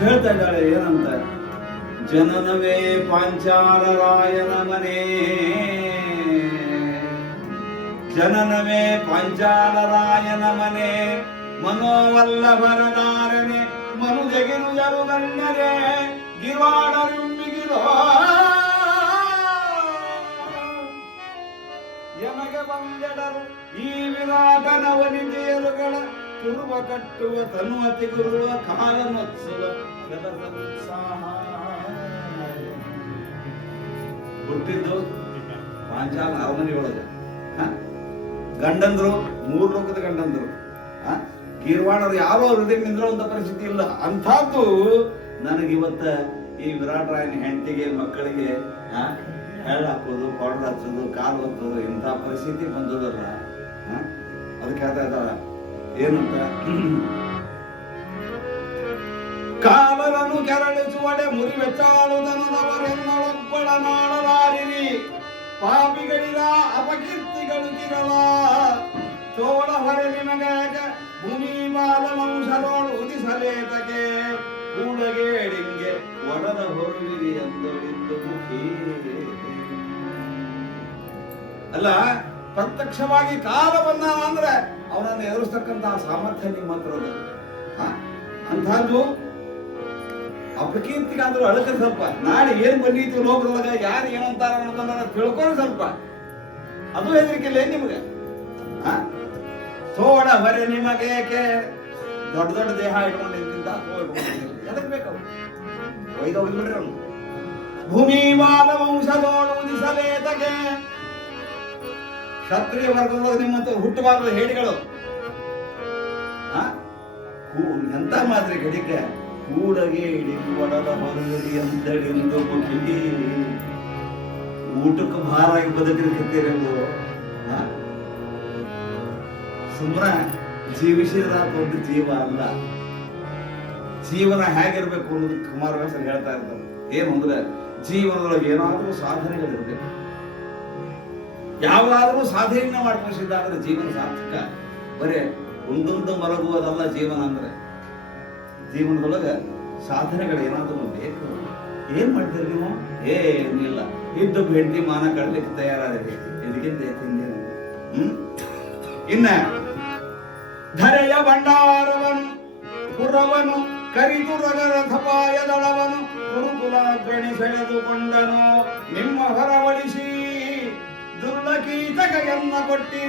ಹೇಳ್ತಾ ಇದ್ದಾಳೆ ಏನಂತ, ಜನನವೇ ಪಾಂಚಾಲರಾಯನ ಮನೆ, ಜನನವೇ ಪಾಂಚಾಲರಾಯನ ಮನೆ, ಮನೋವಲ್ಲಭರದಾರನೆ ಮನುಜಗಿರು ಜರು ಗಣ್ಯರೇ ಗಿವಾಡರುಂಬಿಗಿರೋ ಯಮಗೆ ಬಂದೆಡರು ಈ ವಿರಾಟನವನಿದೇರುಗಳ ತುರುವ ಕಟ್ಟುವ ತನುವತಿ ಗುರುವ ಕಾಲನೋತ್ಸವ ಉತ್ಸಾಹ. ಹುಟ್ಟಿದ್ದು ಪಾಂಚಾಲ ಅರಮನೆ ಒಳಗೆ, ಗಂಡಂದ್ರು 3 ಲೋಕದ ಗಂಡಂದ್ರು, ಗೀರ್ವಾಣರು ಯಾರೋ ಹೃದಯ ನಿಂದ್ರುವಂತ ಪರಿಸ್ಥಿತಿ ಇಲ್ಲ. ಅಂಥದ್ದು ನನಗಿವತ್ತ ಈ ವಿರಾಟ್ ರಾಯನ ಹೆಂಡತಿಗೆ ಮಕ್ಕಳಿಗೆ ಹೆಳ್ಳ ಹಾಕೋದು, ಪೌಡರ್ ಹಚ್ಚೋದು, ಕಾಲು ಒತ್ತೋದು, ಇಂಥ ಪರಿಸ್ಥಿತಿ ಬಂದದಲ್ಲ. ಅದಕ್ಕೆ ಹೇಳ್ತಾ ಇದ್ದಾಳ ಏನಂತ, ಕಾಲರನ್ನು ಕೆರಳಿಸುವಡೆ ಮುರಿವೆಚ್ಚಾಳುದನದವರೆನ್ನೊಳೊಬ್ಬಳ ಮಾಡಲಾರಿರಿ, ಪಾಪಿಗಳಿರ ಅಪಕೀರ್ತಿಗಳು ಗಿರಲ ಚೋಳ ಹೊರೆ ನಿಮಗಾಗ ಭೂಮಿ ಬಾಲ ವಂಶದೋಳು ಉದಿಸಲೇತಗೆ ಕೂಡಗೇಡಿಂಗೆ ಒಡದ ಹೊರವಿರಿ ಎಂದೊಳಿದ್ದು ಮುಖಿ. ಅಲ್ಲ, ಪ್ರತ್ಯಕ್ಷವಾಗಿ ಕಾಲವನ್ನ ಅಂದ್ರೆ ಅವನನ್ನು ಎದುರಿಸ್ತಕ್ಕಂತಹ ಸಾಮರ್ಥ್ಯ ನಿಮ್ಮ ಹತ್ರ ಅಂಥದ್ದು. ಅಪಕೀರ್ತಿಗಾದ್ರೂ ಅಳಕ ಸ್ವಲ್ಪ, ನಾಳೆ ಏನ್ ಬಂದಿತ್ತು ಲೋಕದೊಳಗ, ಯಾರು ಏನಂತಾರ ಅನ್ನೋದನ್ನ ತಿಳ್ಕೊಂಡು ಸ್ವಲ್ಪ, ಅದು ಹೆದರಿಕೆಲ್ಲ ನಿಮ್ಗೆ. ಸೋಡ ಹೊರೆ ನಿಮಗೆ ದೊಡ್ಡ ದೊಡ್ಡ ದೇಹ ಇಟ್ಕೊಂಡು ನಿಂತಿದ್ದ ಎದಕ್ ಬೇಕು, ಒಯ್ದೋಗಿ ಬಿಡ್ರಿ ಅವನು. ಭೂಮಿ ಬಾಲ ವಂಶದೋಡು ಉದಿಸಲೇತಗೆ, ಕ್ಷತ್ರಿಯ ವರ್ಗದೊಳಗೆ ನಿಮ್ಮಂತ ಹುಟ್ಟಬಾರದು ಹೇಡಿಗಳು. ಎಂತ ಮಾತ್ರೆ ಗಡಿಗೆ ಕೂಡಗೆ ಇಡಿ ಒಡದ ಹೊರಗಡಿ ಅಂತಡೆಂದು ಮುಖಿ. ಊಟಕ್ಕೆ ಭಾರಾಗಿ ಬದುಕಿರ್ತೀರೆಂದು ಸುಮ್ಮನೆ ಜೀವಿಸಿದ ಒಂದು ಜೀವ ಅಲ್ಲ. ಜೀವನ ಹೇಗಿರ್ಬೇಕು ಅನ್ನೋದು ಕುಮಾರವ್ಯಾಸರು ಹೇಳ್ತಾ ಇರ್ತಾರೆ. ಏನು ಅಂದ್ರೆ ಜೀವನದೊಳಗೆ ಏನಾದ್ರೂ ಸಾಧನೆಗಳಿರ್ಬೇಕು. ಯಾವಾದ್ರೂ ಸಾಧನೆಯನ್ನ ಮಾಡ್ಕೊಸಿದ್ದ ಅಂದ್ರೆ ಜೀವನ ಸಾರ್ಥಕ. ಬರೇ ಒಂದೊಂದು ಮಲಗುವುದಲ್ಲ ಜೀವನ ಅಂದ್ರೆ. ಜೀವನದೊಳಗ ಸಾಧನೆಗಳು ಏನಾದ್ರೂ ಬೇಕು. ಏನ್ ಮಾಡ್ತೀರಿ ನೀವು? ಏನಿಲ್ಲ, ಇದ್ದು ಹೆಂಡತಿ ಮಾನ ಕಳ್ಲಿಕ್ಕೆ ತಯಾರಾಗಿದೆ. ಇದಕ್ಕಿಂತ ತಿಂದೇನು? ಇನ್ನ ಧರೆಯ ಭಂಡಾರವನು ಪುರವನು ಕರಿದು ರಗರಥಪಾಯದಳವನು ಕುರುಕುಲಾಗ್ರಣಿ ಸೆಳೆದುಕೊಂಡನು ನಿಮ್ಮ ಹೊರವಳಿಸಿ ದುರ್ಲಕೀತಕಯನ್ನ ಕೊಟ್ಟಿ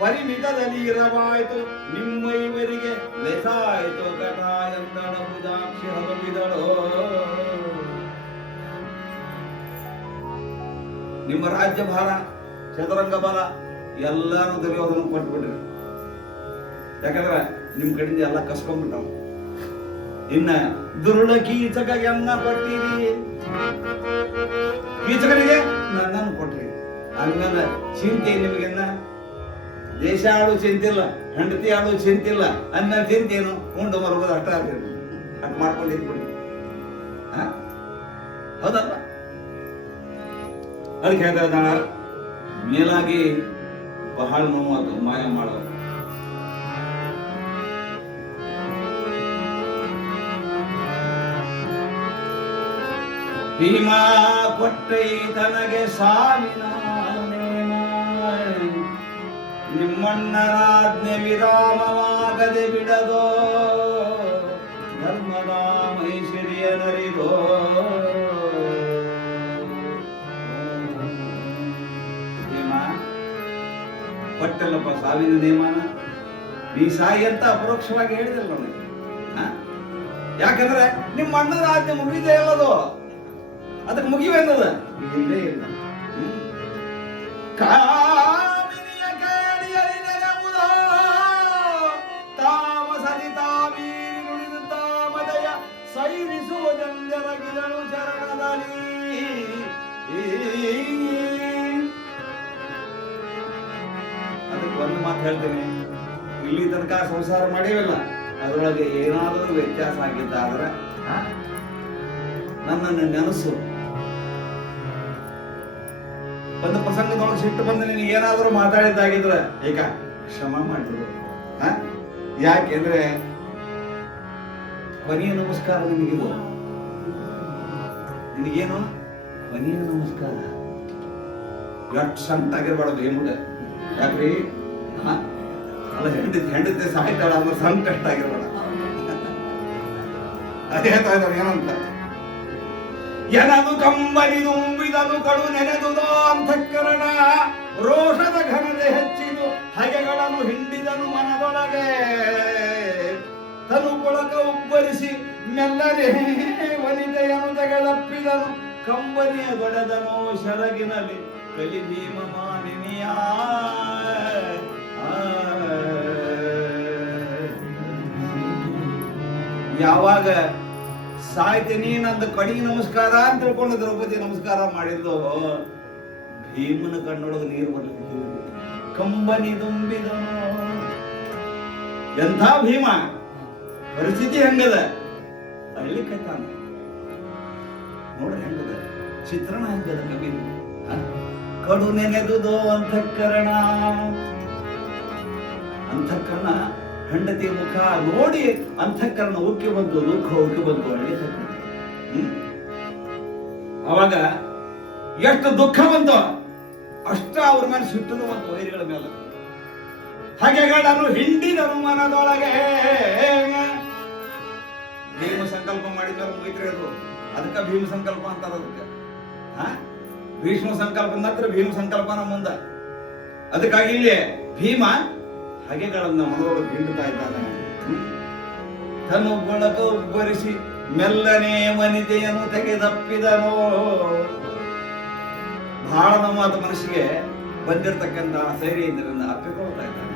ಪರಿಮಿತದಲ್ಲಿ ಇರವಾಯಿತು ನಿಮ್ಮ ಇವರಿಗೆ ಲೆಸಾಯಿತು ಕಟ ಎಂದಳ ಭುಜಾಕ್ಷಿ ಹಲವಿದಳು. ನಿಮ್ಮ ರಾಜ್ಯ ಭಾರ ಚದುರಂಗ ಬಲ ಎಲ್ಲಾರು ದುರ್ಯೋಧನ ಕೊಟ್ಬಿಡ್ರಿ. ಯಾಕಂದ್ರೆ ನಿಮ್ ಕಡೆಯಿಂದ ಎಲ್ಲ ಕಸ್ಕೊಂಡ್ಬಿಟ್ಟವು. ಇನ್ನ ದುರುಳ ಕೀಚಕನ್ನ ಕೊಟ್ಟಿರಿ, ಕೀಚಕನಿಗೆ ನನ್ನನ್ನು ಕೊಟ್ರಿ. ಹಂಗಂದ್ರೆ ಚಿಂತೆ ನಿಮಗೆನ್ನ ದೇಶ ಆಡೋ ಚಿಂತಿಲ್ಲ, ಹೆಂಡತಿ ಆಡೋ ಚಿಂತಿಲ್ಲ, ಅನ್ನ ಚಿಂತೇನು ಉಂಡು ಮಲಗೋದು ಅಷ್ಟ ಆಗ್ತದೆ. ಅಟ್ ಮಾಡ್ಕೊಂಡು ಇದ್ಬಿಡಿ. ಹೌದಲ್ಲ? ಅದಕ್ಕೆ ಹೇಳ್ತಾ ಮೇಲಾಗಿ ಬಹಳ ನೋವು ಮಾಯ ಮಾಡೋದು. ಭೀಮಾ ಕೊಟ್ಟೈ ತನಗೆ ಸಾವಿನ ನಿಮ್ಮಣ್ಣರಾಜ್ಞೆ ವಿರಾಮವಾಗದೆ ಬಿಡದೋ ಧರ್ಮದ ಮೈಶ್ವರ್ಯನರಿದೋ. ಭೀಮಾ ಕೊಟ್ಟಲ್ಲಪ್ಪ ಸಾವಿನ ನೇಮನ, ನೀ ಸಾಯಿ ಅಂತ ಅಪರೋಕ್ಷವಾಗಿ ಹೇಳಿದಲ್ಲ ನನಗೆ. ಯಾಕಂದ್ರೆ ನಿಮ್ಮ ಅಣ್ಣನ ಆಜ್ಞೆ ಮುಗಿದೇ ಇಲ್ಲದು, ಅದಕ್ಕೆ ಮುಗಿಯುವೆನ್ನದ ಇಲ್ಲೇ ಇಲ್ಲ. ಕಾಮಿನಿಯ ಕೇಳಿಯರಿ ನೆನೆವುದೋ ತಾಮಸದಿ ತಾವೀರಿ ನುಡಿದು ತಾಮದಯ ಸೈರಿಸುವುದೆಂದೆರಗಿದಳು ಚರಣದಲ್ಲಿ. ಅದಕ್ಕೆ ಒಂದು ಮಾತು ಹೇಳ್ತೇನೆ, ಇಲ್ಲಿ ತನಕ ಸಂಸಾರ ಮಾಡೇವಿಲ್ಲ, ಅದರೊಳಗೆ ಏನಾದರೂ ವ್ಯತ್ಯಾಸ ಆಗಿದ್ದಾದ್ರೆ ನನ್ನನ್ನು ನೆನಸು. ಒಂದು ಪ್ರಸಂಗದೊಳಗೆ ಸಿಟ್ಟು ಬಂದು ನಿನಗೆ ಏನಾದರೂ ಮಾತಾಡಿದ್ದಾಗಿದ್ರೆ ಈಗ ಕ್ಷಮ ಮಾಡಿದ್ರು. ಯಾಕೆಂದ್ರೆ ಕೊನೆಯ ನಮಸ್ಕಾರ ನಿನಗಿದು. ನಿನಗೇನು ಕೊನೆಯ ನಮಸ್ಕಾರ. ಎಷ್ಟು ಸಂಕಟಾಗಿರ್ಬಾರ್ದು ಭೀಮಗ. ಯಾಕ್ರಿ ಅಲ್ಲ, ಹೆಂಡತಿ ಸಾಯ್ತಾಳ ಅನ್ನೋ ಸಂಕಷ್ಟ ಆಗಿರ್ಬೇಡ. ಅದೇ ಹೇಳ್ತಾ ಇದ್ದಾರೆ ಏನಂತ, ಎನದು ಕಂಬನಿದುಂಬಿದನು ಕಡು ನೆನೆದುದೋ ಅಂತಃಕರಣ, ರೋಷದ ಘನತೆ ಹೆಚ್ಚಿದು ಹಗೆಗಳನ್ನು ಹಿಂಡಿದನು ಮನದೊಳಗೆ, ತನು ಕೊಳಕ ಉಬ್ಬರಿಸಿ ಮೆಲ್ಲನೆ ವನಿತೆಯನ್ನು ತೆಗೆದಪ್ಪಿದನು, ಕಂಬನಿಯ ದೊಡೆದನೋ ಶರಗಿನಲ್ಲಿ ಕಲಿ ಭೀಮ ಮಾನಿನಿಯ. ಯಾವಾಗ ಸಾಯ್ತೀನಿ ನಂದು ಕಡಿಗೆ ನಮಸ್ಕಾರ ಅಂತ ತಿಳ್ಕೊಂಡು ದ್ರೌಪದಿ ನಮಸ್ಕಾರ ಮಾಡಿದ್ದು, ಭೀಮನ ಕಣ್ಣೊಳಗೆ ನೀರು ಬರ್ಲಿಕ್ಕೆ. ಕಂಬನಿ ತುಂಬಿದನು. ಎಂಥ ಭೀಮ, ಪರಿಸ್ಥಿತಿ ಹೆಂಗದ ಅಳ್ಲಿಕ್ಕೈತಾನ ನೋಡ್ರಿ, ಹೆಂಗದ ಚಿತ್ರಣ ಹೆಂಗದ ಕವಿ. ಕಡು ನೆನೆದುದೋ ಅಂತಃಕರಣ. ಅಂತಃಕರಣ ಹೆಂಡತಿ ಮುಖ ನೋಡಿ ಅಂತಃಕರಣ ಉಕ್ಕಿ ಬಂತು, ದುಃಖ ಉಕ್ಕಿ ಬಂತು, ಅಳ್ಲಿಕ್ಕೆ. ಅವಾಗ ಎಷ್ಟು ದುಃಖ ಬಂತು ಅಷ್ಟ ಅವ್ರ ಮೇಲೆ ಸಿಟ್ಟನು ಬಂತು, ವೈರಿಗಳ ಮೇಲೆ. ಹಗೆಗಳನ್ನು ಹಿಂಡಿದನು ಮನದೊಳಗೆ. ಭೀಮ ಸಂಕಲ್ಪ ಮಾಡಿದವರು ಮುಗಿತ್ರಿ ಅದು, ಅದಕ್ಕೆ ಭೀಮ ಸಂಕಲ್ಪ ಅಂತಾರ. ಅದಕ್ಕೆ ಭೀಷ್ಮ ಸಂಕಲ್ಪ ನಂತರ ಭೀಮ ಸಂಕಲ್ಪನ ಮುಂದ. ಅದಕ್ಕಾಗಿ ಇಲ್ಲಿ ಭೀಮ ಹಗೆಗಳನ್ನ ಮನದೊಳಗೆ ಹಿಂಡುತ್ತಾ ಇದ್ದಾನೆ. ತನು ಬಳಕ ಉಬ್ಬರಿಸಿ ಮೆಲ್ಲನೆ ವನಿತೆಯನ್ನು ತೆಗೆದಪ್ಪಿದನೋ. ಬಹಳ ನಮ್ಮ ಮನಸ್ಸಿಗೆ ಬಂದಿರತಕ್ಕಂತ ಸೈರ್ಯ ಇದರಿಂದ ಅಪ್ಪಿಕೊಳ್ತಾ ಇದ್ದಾನೆ.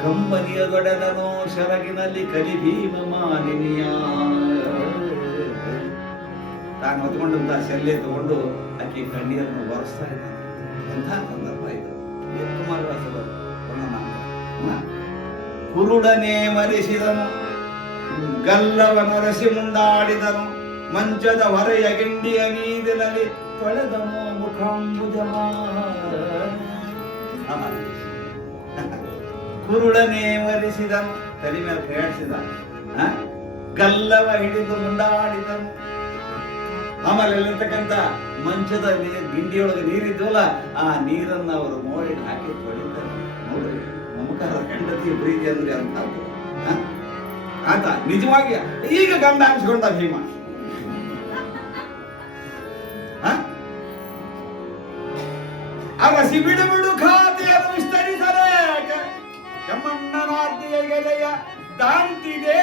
ಕಂಬನಿಯ ದೊಡೆದನೋ ಶರಗಿನಲ್ಲಿ ಕಲಿ ಭೀಮ ಮಾನಿನಿಯ. ತಾನು ಹೊತ್ಕೊಂಡಂತ ಶಲ್ಯ ತಗೊಂಡು ಆಕೆ ಕಣ್ಣೀರನ್ನು ಒರೆಸ್ತಾ ಇದ್ದಾನೆ. ಎಂಥ ಸಂದರ್ಭ ಇದು. ಕುಮಾರವ್ಯಾಸರ ವರ್ಣನ. ಕುರುಡನೆ ಮರೆಸಿದನು, ಗಲ್ಲವನೊರೆಸಿ ಮುಂದಾಡಿದನು, ಮಂಚದ ಹೊರೆಯ ಗಿಂಡಿಯ ನೀರಿನಲ್ಲಿ ತೊಳೆದನು ಮುಖಾಂಬುಜಮ. ಕುರುಡನೆ ಮರೆಸಿದನು, ತಲೆ ಮೇಲೆ ಕೈಯಾಡಿಸಿದ, ಗಲ್ಲವ ಹಿಡಿದು ಮುಂದಾಡಿದನು. ಆಮೇಲೆ ಇಲ್ಲಿರ್ತಕ್ಕಂಥ ಮಂಚದ ಗಿಂಡಿಯೊಳಗೆ ನೀರಿದ್ವಲ್ಲ, ಆ ನೀರನ್ನ ಅವರು ಮೋಡಿ ಹಾಕಿ ತೊಳಿತಾರೆ. ನೋಡ್ರಿ, ನಮಕಾರ ಹೆಂಡತಿ ಪ್ರೀತಿ ಅಂದ್ರೆ ಅಂತ ಆತ ನಿಜವಾಗಿ ಈಗ ಗಂಡ ಅನ್ಸ್ಕೊಂಡ ಭೀಮ. ಅರಸಿ ಬಿಡು ಬಿಡು ಖಾತೆಯನ್ನು ವಿಸ್ತರಿಸಲೇ ಕೆಮ್ಮಣ್ಣನಾರ್ತಿಯ ಗೆಲೆಯ ದಾಂಟಿದೆ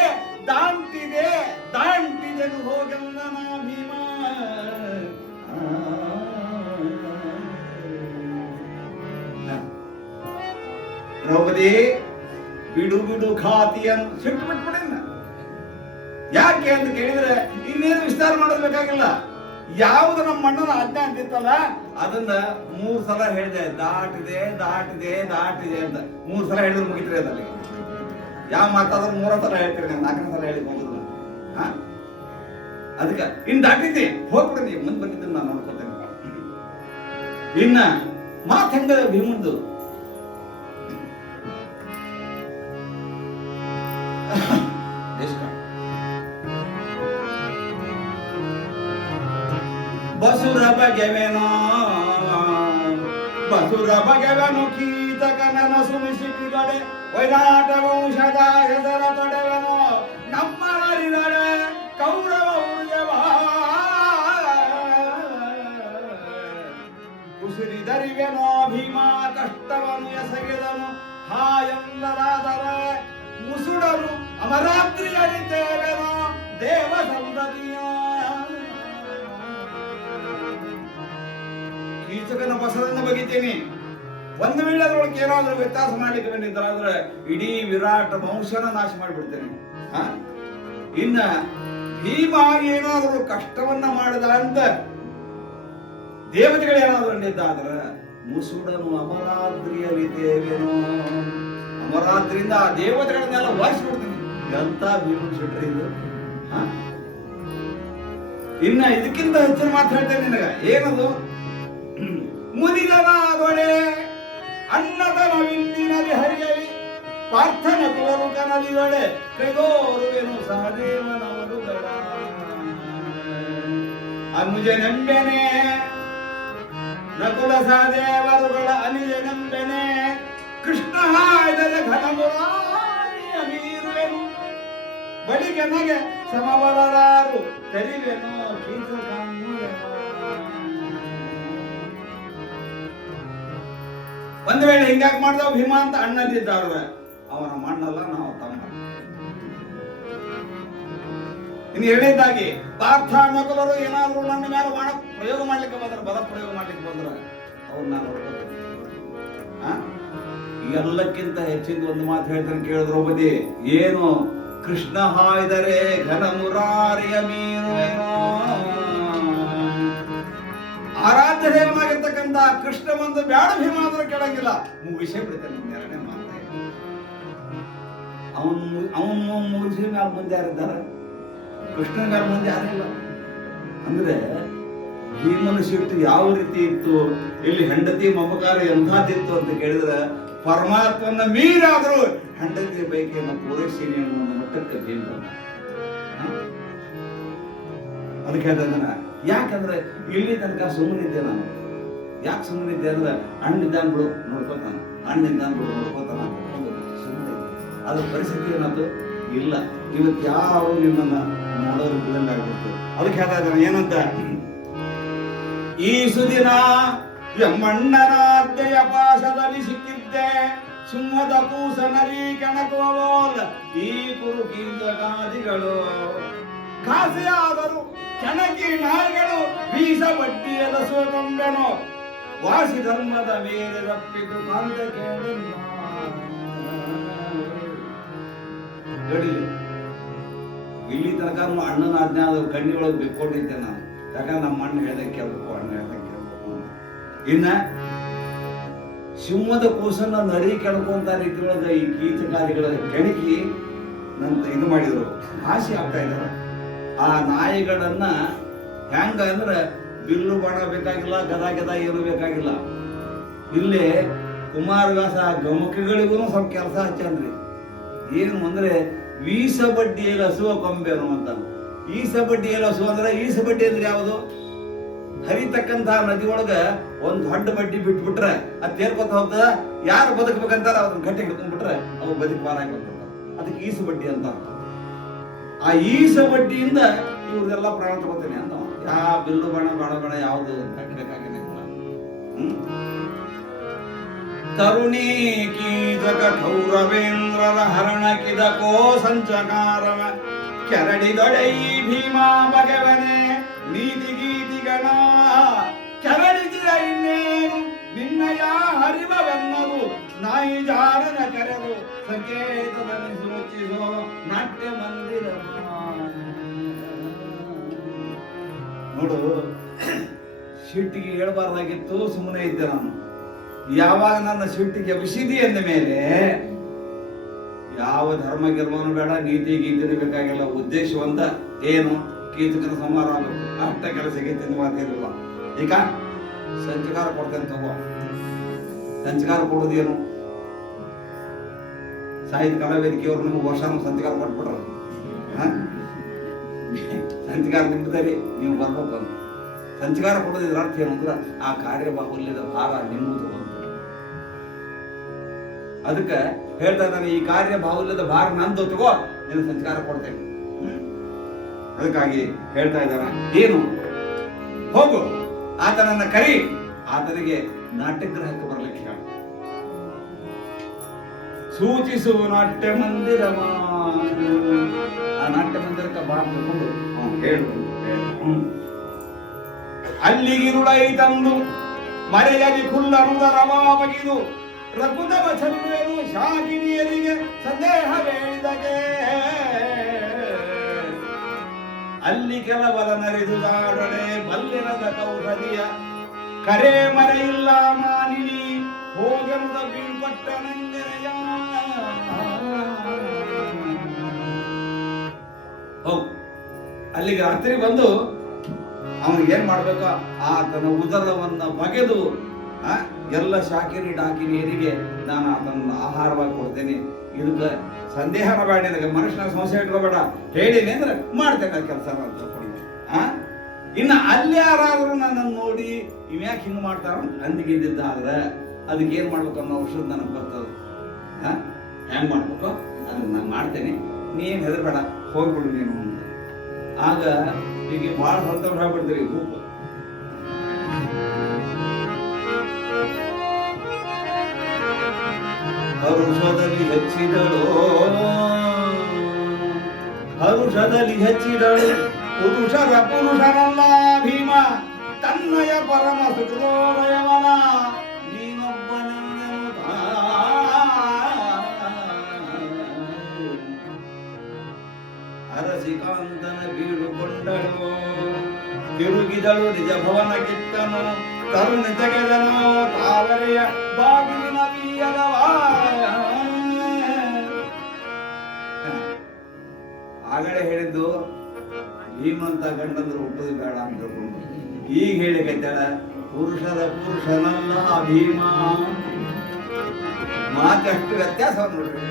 ದಾಂಟಿದೆ ದಾಂಟಿದೆನು ಹೋಗಲ್ಲ ನಾ ಭೀಮ. ದ್ರೌಪದಿ ಬಿಡು ಬಿಡು ಖಾತಿಯನ್ನು ಸಿಟ್ಟು ಬಿಟ್ಬಿಡಿನ. ಯಾಕೆ ಅಂತ ಕೇಳಿದ್ರೆ ಇನ್ನೇನು ವಿಸ್ತಾರ ಮಾಡಬೇಕಾಗಿಲ್ಲ. ಯಾವುದು ನಮ್ಮ ಮಣ್ಣನ ಆಜ್ಞೆ ಅಂತಿತ್ತಲ್ಲ ಅದನ್ನ 3 ಸಲ ಹೇಳಿದೆ, ದಾಟಿದೆ ದಾಟಿದೆ ದಾಟಿದೆ ಅಂತ 3 ಸಲ ಹೇಳಿದ್ರೆ ಮುಗಿತ್ರಿ ಅದಲ್ಲಿ. ಯಾವ ಮಾತಾದ್ರೂ 3 ಸಲ ಹೇಳ್ತೀರಿ, ನಾನು 4ನೇ ಸಲ ಹೇಳಿ ಹೋಗುದಿಲ್ಲ. ಅದಕ್ಕೆ ಇನ್ ದಾಟಿದ್ದೆ ಹೋಗ್ಬಿಡಿ, ನೀವು ಮುಂದೆ ಬಂದಿದ್ದನ್ನು ನಾನು ನೋಡ್ಕೊತೇನೆ. ಇನ್ನ ಮಾತು ಹೆಂಗ ಭೀಮಂದು ಬಸುರ ಬಗೆವೆನೋ ಬಸುರ ಬಗೆವೆನು ಕೀತಕನನ ಸುಮಿಸಿಟಿದೊಡೆ ವೈರಾಟ ವಂಶದ ಹೆಸರ ತೊಡೆವೆನೋ ನಮ್ಮ ಹರಿದಡೆ ಕೌರವ ಉರ್ಯವ ಉಸಿರಿದರಿವೆನೋ ಭೀಮ ಕಷ್ಟವನ್ನು ಎಸಗಿದನು ಹಾಯಂದರಾದರೆ ಮುಸುಡನು ಅಮರಾತ್ರಿ ಅರಿತೇವೆನೋ ದೇವ ಸಂತತಿಯ. ಕೀಚಕನ ಬಸರನ್ನು ಬಗಿತೀನಿ. ಒಂದು ವೇಳೆ ಅದರೊಳಗೆ ಏನಾದ್ರೂ ವ್ಯತ್ಯಾಸ ಮಾಡ್ಲಿಕ್ಕೆ ಬಂದಿದ್ದಾದ್ರೆ ಇಡೀ ವಿರಾಟ ವಂಶನ ನಾಶ ಮಾಡಿಬಿಡ್ತೇನೆ. ಇನ್ನ ಭೀಮ ಏನಾದರೂ ಕಷ್ಟವನ್ನ ಮಾಡಿದ ಅಂತ ದೇವತೆಗಳು ಏನಾದ್ರು ಅಂದಿದ್ದಾದ್ರೆ ಮುಸುಡನು ಅಮರಾದ್ರಿಯಲಿದ್ದೇವೇನೋ. ಅಮರಾದ್ರಿಯಿಂದ ಆ ದೇವತೆಗಳನ್ನೆಲ್ಲ ವಾಯಿಸ್ಬಿಡ್ತೀನಿ. ಎಂತ ಭೀಮನ್ ಶೆಟ್ರಿ ಇದು. ಇನ್ನ ಇದಕ್ಕಿಂತ ಹೆಚ್ಚಿನ ಮಾತು ಹೇಳ್ತೇನೆ ನಿನಗ. ಏನದು? ಮುನಿದನಾದೊಡೆ ಅನ್ನದನ ವಿಂದಿನಲ್ಲಿ ಹರಿಯಲಿ ಪಾರ್ಥನ ಕುವರು ಕನಲಿದೊಡೆ ಕೈಗೋರುವೆನು ಸಹದೇವನವರುಗಳ ಅನುಜನೆಂಬೆನೆ ನಕುಲ ಸಹದೇವರುಗಳ ಅನುಜನೆಂಬೆನೆ ಕೃಷ್ಣ ಹಾಯ್ದದ ಘನಮುರಾರಿಯ ಮೀರುವೆನು ಬಳಿಗೆ ಸಮಬಲರಾರು ತೆರಿವೆನು ಒಂದು ವೇಳೆ ಹಿಂಗಾಗಿ ಮಾಡಿದವ ಭೀಮ ಅಂತ ಅಣ್ಣದಿದ್ದಾರ ಅವನ ಮಣ್ಣಲ್ಲ ನಾವು ತಮ್ಮ. ಇನ್ನು ಎರಡನೇದಾಗಿ ಪಾರ್ಥ ನಕುಲರು ಏನಾದ್ರು ನನ್ನ ಮೇಲೆ ಪ್ರಯೋಗ ಮಾಡ್ಲಿಕ್ಕೆ ಬಂದ್ರೆ ಬಲ ಪ್ರಯೋಗ ಮಾಡ್ಲಿಕ್ಕೆ ಬಂದ್ರೆ ಅವ್ರನ್ನ ನೋಡ್ಕೋತೀನಿ. ಎಲ್ಲಕ್ಕಿಂತ ಹೆಚ್ಚಿನ ಒಂದು ಮಾತು ಹೇಳ್ತಾನೆ ಕೇಳಿದ್ರು ದ್ರೌಪದಿ, ಏನು ಕೃಷ್ಣ ಹಾಯ್ದರೆ ಘನ ಮುರಾರಿಯ ಮೀರುವೆನೋ. ಆರಾಧ್ಯ ದೇವನಾಗಿರ್ತಕ್ಕಂಥ ಕೃಷ್ಣ ಒಂದು ಬ್ಯಾಡ ಭೀಮ ಆದ್ರೂ ಕೇಳಂಗಿಲ್ಲ, ಮುಗಿಸೇ ಬಿಡ್ತೇನೆ. ಎರಡನೇ ಮಾತು ಅವನು ಮುಗಿಸಿ ಮ್ಯಾಲ ಮುಂದೆ ಯಾರಿದ್ದಾರೆ? ಕೃಷ್ಣನ ಮ್ಯಾಲ ಮುಂದೆ ಯಾರಿಲ್ಲ. ಅಂದ್ರೆ ಭೀಮನ ಸಿಟ್ಟು ಯಾವ ರೀತಿ ಇತ್ತು, ಇಲ್ಲಿ ಹೆಂಡತಿ ಮಮಕಾರ ಎಂಥದ್ದಿತ್ತು ಅಂತ ಕೇಳಿದ್ರೆ ಪರಮಾತ್ಮನ ಮೀರಾದರೂ ಹೆಂಡತಿ ಬೈಕಿಯನ್ನು ಪೂರೈಸೀನಿ ಅನ್ನೋ ಮಟ್ಟಕ್ಕೆ ಭೀಮ. ಅದಕ್ಕೆ ಹೇಳ್ತಾನ, ಯಾಕಂದ್ರೆ ಇಲ್ಲಿ ತನಕ ಸುಮ್ಮನಿದ್ದೆ ನಾನು. ಯಾಕೆ ಸುಮ್ಮನಿದ್ದೆ ಅಂದ್ರೆ ಅಣ್ಣಿದ್ದಾನ್ ಬಿಡು ನೋಡ್ಕೋತಾನ, ಅಣ್ಣಿದ್ದಾನ್ ಬಿಡು ನೋಡ್ಕೋತಾನ ಸುಮ್ಮನೆ. ಅದ್ರ ಪರಿಸ್ಥಿತಿ ಏನಾಯ್ತು? ಇಲ್ಲ, ಇವತ್ತು ಯಾರು ನಿಮ್ಮನ್ನ ನೋಡೋರು ಬಿಡಂಗಾಗ್ಬಿಡ್ತು. ಅದಕ್ಕೆ ಹೇಳ್ತಾ ಇದ್ದಾನೆ ಏನಂತ, ಈ ಸುದಿನ ಎಮ್ಮಣ್ಣನಾದ್ಯಯ ಪಾಶದಲ್ಲಿ ಸಿಕ್ಕಿದ್ದೆ ಸಿಂಹದ ಕೂಸನರಿ ಕೆಣಕುವೋಲ್ ಈ ಕುರು ಕೀರ್ತಿಗಳು ಕಾಸೆಯಾದರು ಕೆಣಕಿ ನಾಯಿಗಳು ಬೀಸ ಬಡ್ಡಿಯದ ಸೋಕೊಂಬೆನೋ ವಾಸಿ ಧರ್ಮದ ಮೇಲೆ ರಪ್ಪಿತು ಕಾಂತ ಕೇಳಿಲ್ಲ. ಇಲ್ಲಿ ತನಕ ಅಣ್ಣನ ಆಜ್ಞಾನ ಕಣ್ಣಿಗಳೊಳಗೆ ಬಿಕ್ಕೊಂಡಿದ್ದೆ ನಾನು. ಯಾಕಂದ್ರೆ ನಮ್ಮ ಅಣ್ಣ ಹೇಳ್ದೆ ಕೇಳ್ಬೇಕು, ಅಣ್ಣ ಹೇಳ್ದೆ ಕೇಳ್ಬೇಕು. ಇನ್ನ ಸಿಂಹದ ಕೂಸನ್ನ ನರಿ ಕೆಣಕುವಂತ ರೀತಿ ಒಳಗೆ ಈ ಕೀಚಕಾರಿಗಳ ಕೆಣಕಿ ನಂತ ಇದು ಮಾಡಿದ್ರು, ಆಸೆ ಆಗ್ತಾ ಇದ್ದಾರೆ. ಆ ನಾಯಿಗಳನ್ನ ಹೆಂಗ ಅಂದ್ರೆ ಬಿಲ್ಲು ಬಾಣ ಬೇಕಾಗಿಲ್ಲ, ಗದ ಏನು ಬೇಕಾಗಿಲ್ಲ. ಇಲ್ಲಿ ಕುಮಾರವ್ಯಾಸ ಗಮಕಿಗಳಿಗೂ ಸ್ವಲ್ಪ ಕೆಲಸ ಹಚ್ಚನ್ರಿ. ಏನು ಅಂದ್ರೆ ವೀಸ ಬಡ್ಡಿಯಲ್ಲಿ ಹಸುವ ಕೊಂಬೆನು ಅಂತ. ಈಸ ಬಡ್ಡಿಯಲ್ಲಿ ಹಸು ಅಂದ್ರೆ ಈಸ ಬಡ್ಡಿ ಅಂದ್ರೆ ಯಾವುದು? ಹರಿತಕ್ಕಂತಹ ನದಿ ಒಳಗ ಒಂದ್ ದೊಡ್ಡ ಬಡ್ಡಿ ಬಿಟ್ಬಿಟ್ರೆ ಅದ್ ತೇರ್ಕೊತ ಹೋಗ್ತದ. ಯಾರು ಬದುಕಬೇಕಂತಾರ ಅದನ್ನ ಗಟ್ಟಿ ಹಿಡ್ಕೊಂಡ್ಬಿಟ್ರೆ ಅವು ಬದುಕು ಬಾರಾಗಿ ಬಂದ್ಬಿಡ್ತಾವ. ಅದಕ್ಕೆ ಈಸ ಬಡ್ಡಿ ಅಂತ. ಆ ಈಸ ಬಡ್ಡಿಯಿಂದ ಇವ್ರದೆಲ್ಲ ಪ್ರಾಣ ತಗೋತೇನೆ ಅಂತ. ಯಾವ ಬಿಲ್ಲು ಬಣ ಯಾವುದು ಬೇಕಾಗಿಲ್ಲ. ತರುಣಿ ಕೀದಕ ಕೌರವೇಂದ್ರರ ಹರಣಕಿದ ಕೋ ಸಂಚಕಾರವ ಕೆರಡಿದೊಡೈ ಭೀಮಾ ಭಗವನೆ ನೀತಿ ಗೀತಿಗಣ ಕೆರಡಿದಿರ ಇನ್ನೇನು ನಿನ್ನಯ ಹರಿವವೆನ್ನರು ನಾಯಿ ಜಾರನ ಕರೆದು ಸಂಕೇತದಲ್ಲಿ ಸೂಚಿಸೋ ನಾಟ್ಯ ಮಂದಿರ. ನೋಡು, ಸಿಟ್ಟಿಗೆ ಹೇಳ್ಬಾರ್ದಾಗಿತ್ತು, ಸುಮ್ಮನೆ ಇದ್ದೆ ನಾನು. ಯಾವಾಗ ನನ್ನ ಸಿಟ್ಟಿಗೆ ವಿಸಿದಿ ಅಂದ ಮೇಲೆ ಯಾವ ಧರ್ಮ ಗಿರ್ಮನು ಬೇಡ, ನೀತಿ ಗೀತಿನೂ ಬೇಕಾಗಿಲ್ಲ. ಉದ್ದೇಶವಂತ ಏನು? ಕೀಚಕನ ಸಂಹಾರ ಆಗಬೇಕು, ಅಷ್ಟ ಕೆಲಸ ಗೀತಿನ ಮಾತಿರಲಿಲ್ಲ. ಈಗ ಸಂಚಕಾರ ಕೊಡ್ತೇನೆ ತಗೋ. ಸಂಚಕಾರ ಕೊಡೋದೇನು? ಸಾಹಿತ್ಯ ಕಲಾ ವೇದಿಕೆಯವರು ನಿಮ್ಗೆ ವರ್ಷ ಸಂಚಕಾರ ಕೊಟ್ಬಿಟ್ರ. ಸಂಚಕಾರ ನಿಮ್ಮದಲ್ಲಿ ನೀವು ಬರ್ಬೇಕು ಅಂತ. ಸಂಚಕಾರ ಕೊಡೋದ್ರ ಅರ್ಥ ಏನು ಅಂದ್ರೆ ಆ ಕಾರ್ಯಬಾಹುಲ್ಯದ ಭಾರ ನಿಮ್ಮದು ಅಂತ. ಅದಕ್ಕೆ ಹೇಳ್ತಾ ಇದ್ದಾನೆ, ಈ ಕಾರ್ಯ ಬಾಹುಲ್ಯದ ಭಾರ ನಂದು, ತಗೋ, ನೀನು ಸಂಚಕಾರ ಕೊಡ್ತೇನೆ. ಅದಕ್ಕಾಗಿ ಹೇಳ್ತಾ ಇದ್ದಾನ, ಏನು ಹೋಗು ಆತನನ್ನ ಕರಿ, ಆತನಿಗೆ ನಾಟ್ಯಗ್ರಹಕ್ಕೆ ಬರ್ಲಿಕ್ಕೆ ಹೇಳು, ಸೂಚಿಸು ನಾಟ್ಯ ಮಂದಿರ. ಆ ನಾಟ್ಯ ಮಂದಿರಕ್ಕೆ ಬಾ ತಗೊಂಡು ಹೇಳು. ಅಲ್ಲಿಗಿರುಳೈ ತಂದು ಮರೆಯಲಿ ಕುಲ್ಲನುದ ರವಾ ಬಗಿದು ರಕುತವ ಚಲುವೆನು ಶಾಕಿನಿಯರಿಗೆ ಸಂದೇಹ ಬೇಡಿದಗೆ. ಅಲ್ಲಿ ಕೆಲವಲ ನರಿದುದಾಡೊಡೆ ಬಲ್ಲಿರದ ಕೌಸದಿಯ ಕರೆ ಮರೆಯಿಲ್ಲ ಮಾನಿನಿ ಹೋಗನುದ ಬೀಳ್ಪಟ್ಟ ನಂಜನೆಯ. ಅಲ್ಲಿಗೆ ರಾತ್ರಿ ಬಂದು ಅವನಿಗೆ ಏನ್ ಮಾಡ್ಬೇಕು, ಆತನ ಉದರವನ್ನ ಬಗೆದು ಎಲ್ಲ ಶಾಕಿನಿ ಡಾಕಿನಿಯರಿಗೆ ನಾನು ಆತನ ಆಹಾರವಾಗಿ ಕೊಡ್ತೇನೆ. ಇದಕ್ಕೆ ಸಂದೇಹನ ಬೇಡ, ನಿನಗೆ ಮನುಷ್ಯನ ಸಮಸ್ಯೆ ಇಟ್ಕೋಬೇಡ. ಹೇಳಿನಿ ಅಂದ್ರೆ ಮಾಡ್ತೇನೆ ಆ ಕೆಲಸ ಅಂತ ಆ ಇನ್ನು ಅಲ್ಲಿ ಯಾರಾದ್ರೂ ನನ್ನನ್ನು ನೋಡಿ ಇವ್ಯಾಕೆ ಹಿಂಗೆ ಮಾಡ್ತಾರ ಅಂದಿಗಿದ್ದಾದ್ರೆ ಅದಕ್ಕೆ ಏನ್ ಮಾಡ್ಬೇಕು ಅನ್ನೋ ಔಷಧ ನನಗೆ ಬರ್ತದೆ. ಹೆಂಗ್ ಮಾಡ್ಬೇಕು ಅದನ್ನ ನಾನು ಮಾಡ್ತೇನೆ, ನೀನ್ ಹೆದರ್ಬೇಡ, ಹೋಗ್ಬಿಡು ನೀನು ಅಂತ. ಆಗ ಈಗ ಬಹಳ ಸಂತೋಷ ಆಗ್ಬಿಡ್ತೀರಿ. ರೂಪ ಹರುಷದಲ್ಲಿ ಹೆಚ್ಚಿದಳು ಪುರುಷರಲ್ಲ ಭೀಮ ತನ್ನಯ ಪರಮ ಸುಖದೋದಯವನ ನೀನೊಬ್ಬನೆಂದೆನು ಅರಸಿಕಾಂತನ ಬೀಳುಕೊಂಡಳು, ತಿರುಗಿದಳು ನಿಜ ಭವನ ಕಿತ್ತನು, ತರುಣಿ ತೆಗೆದನು ತಾವರೆಯ ಬಾಗಿಲಿನ ಬೀಯದವ. ಆಗಲೇ ಹೇಳಿದ್ದು ಭೀಮಂತ ಗಂಡಂದ್ರು ಹುಟ್ಟುದು ಬೇಡ ಅಂತ ಹೇಳ್ಕೊಂಡು, ಈಗ ಹೇಳಿ ಕತ್ತಾಳ ಪುರುಷನಲ್ಲ ಭೀಮ. ಮಾತಷ್ಟು ವ್ಯತ್ಯಾಸ ನೋಡ್ರಿ,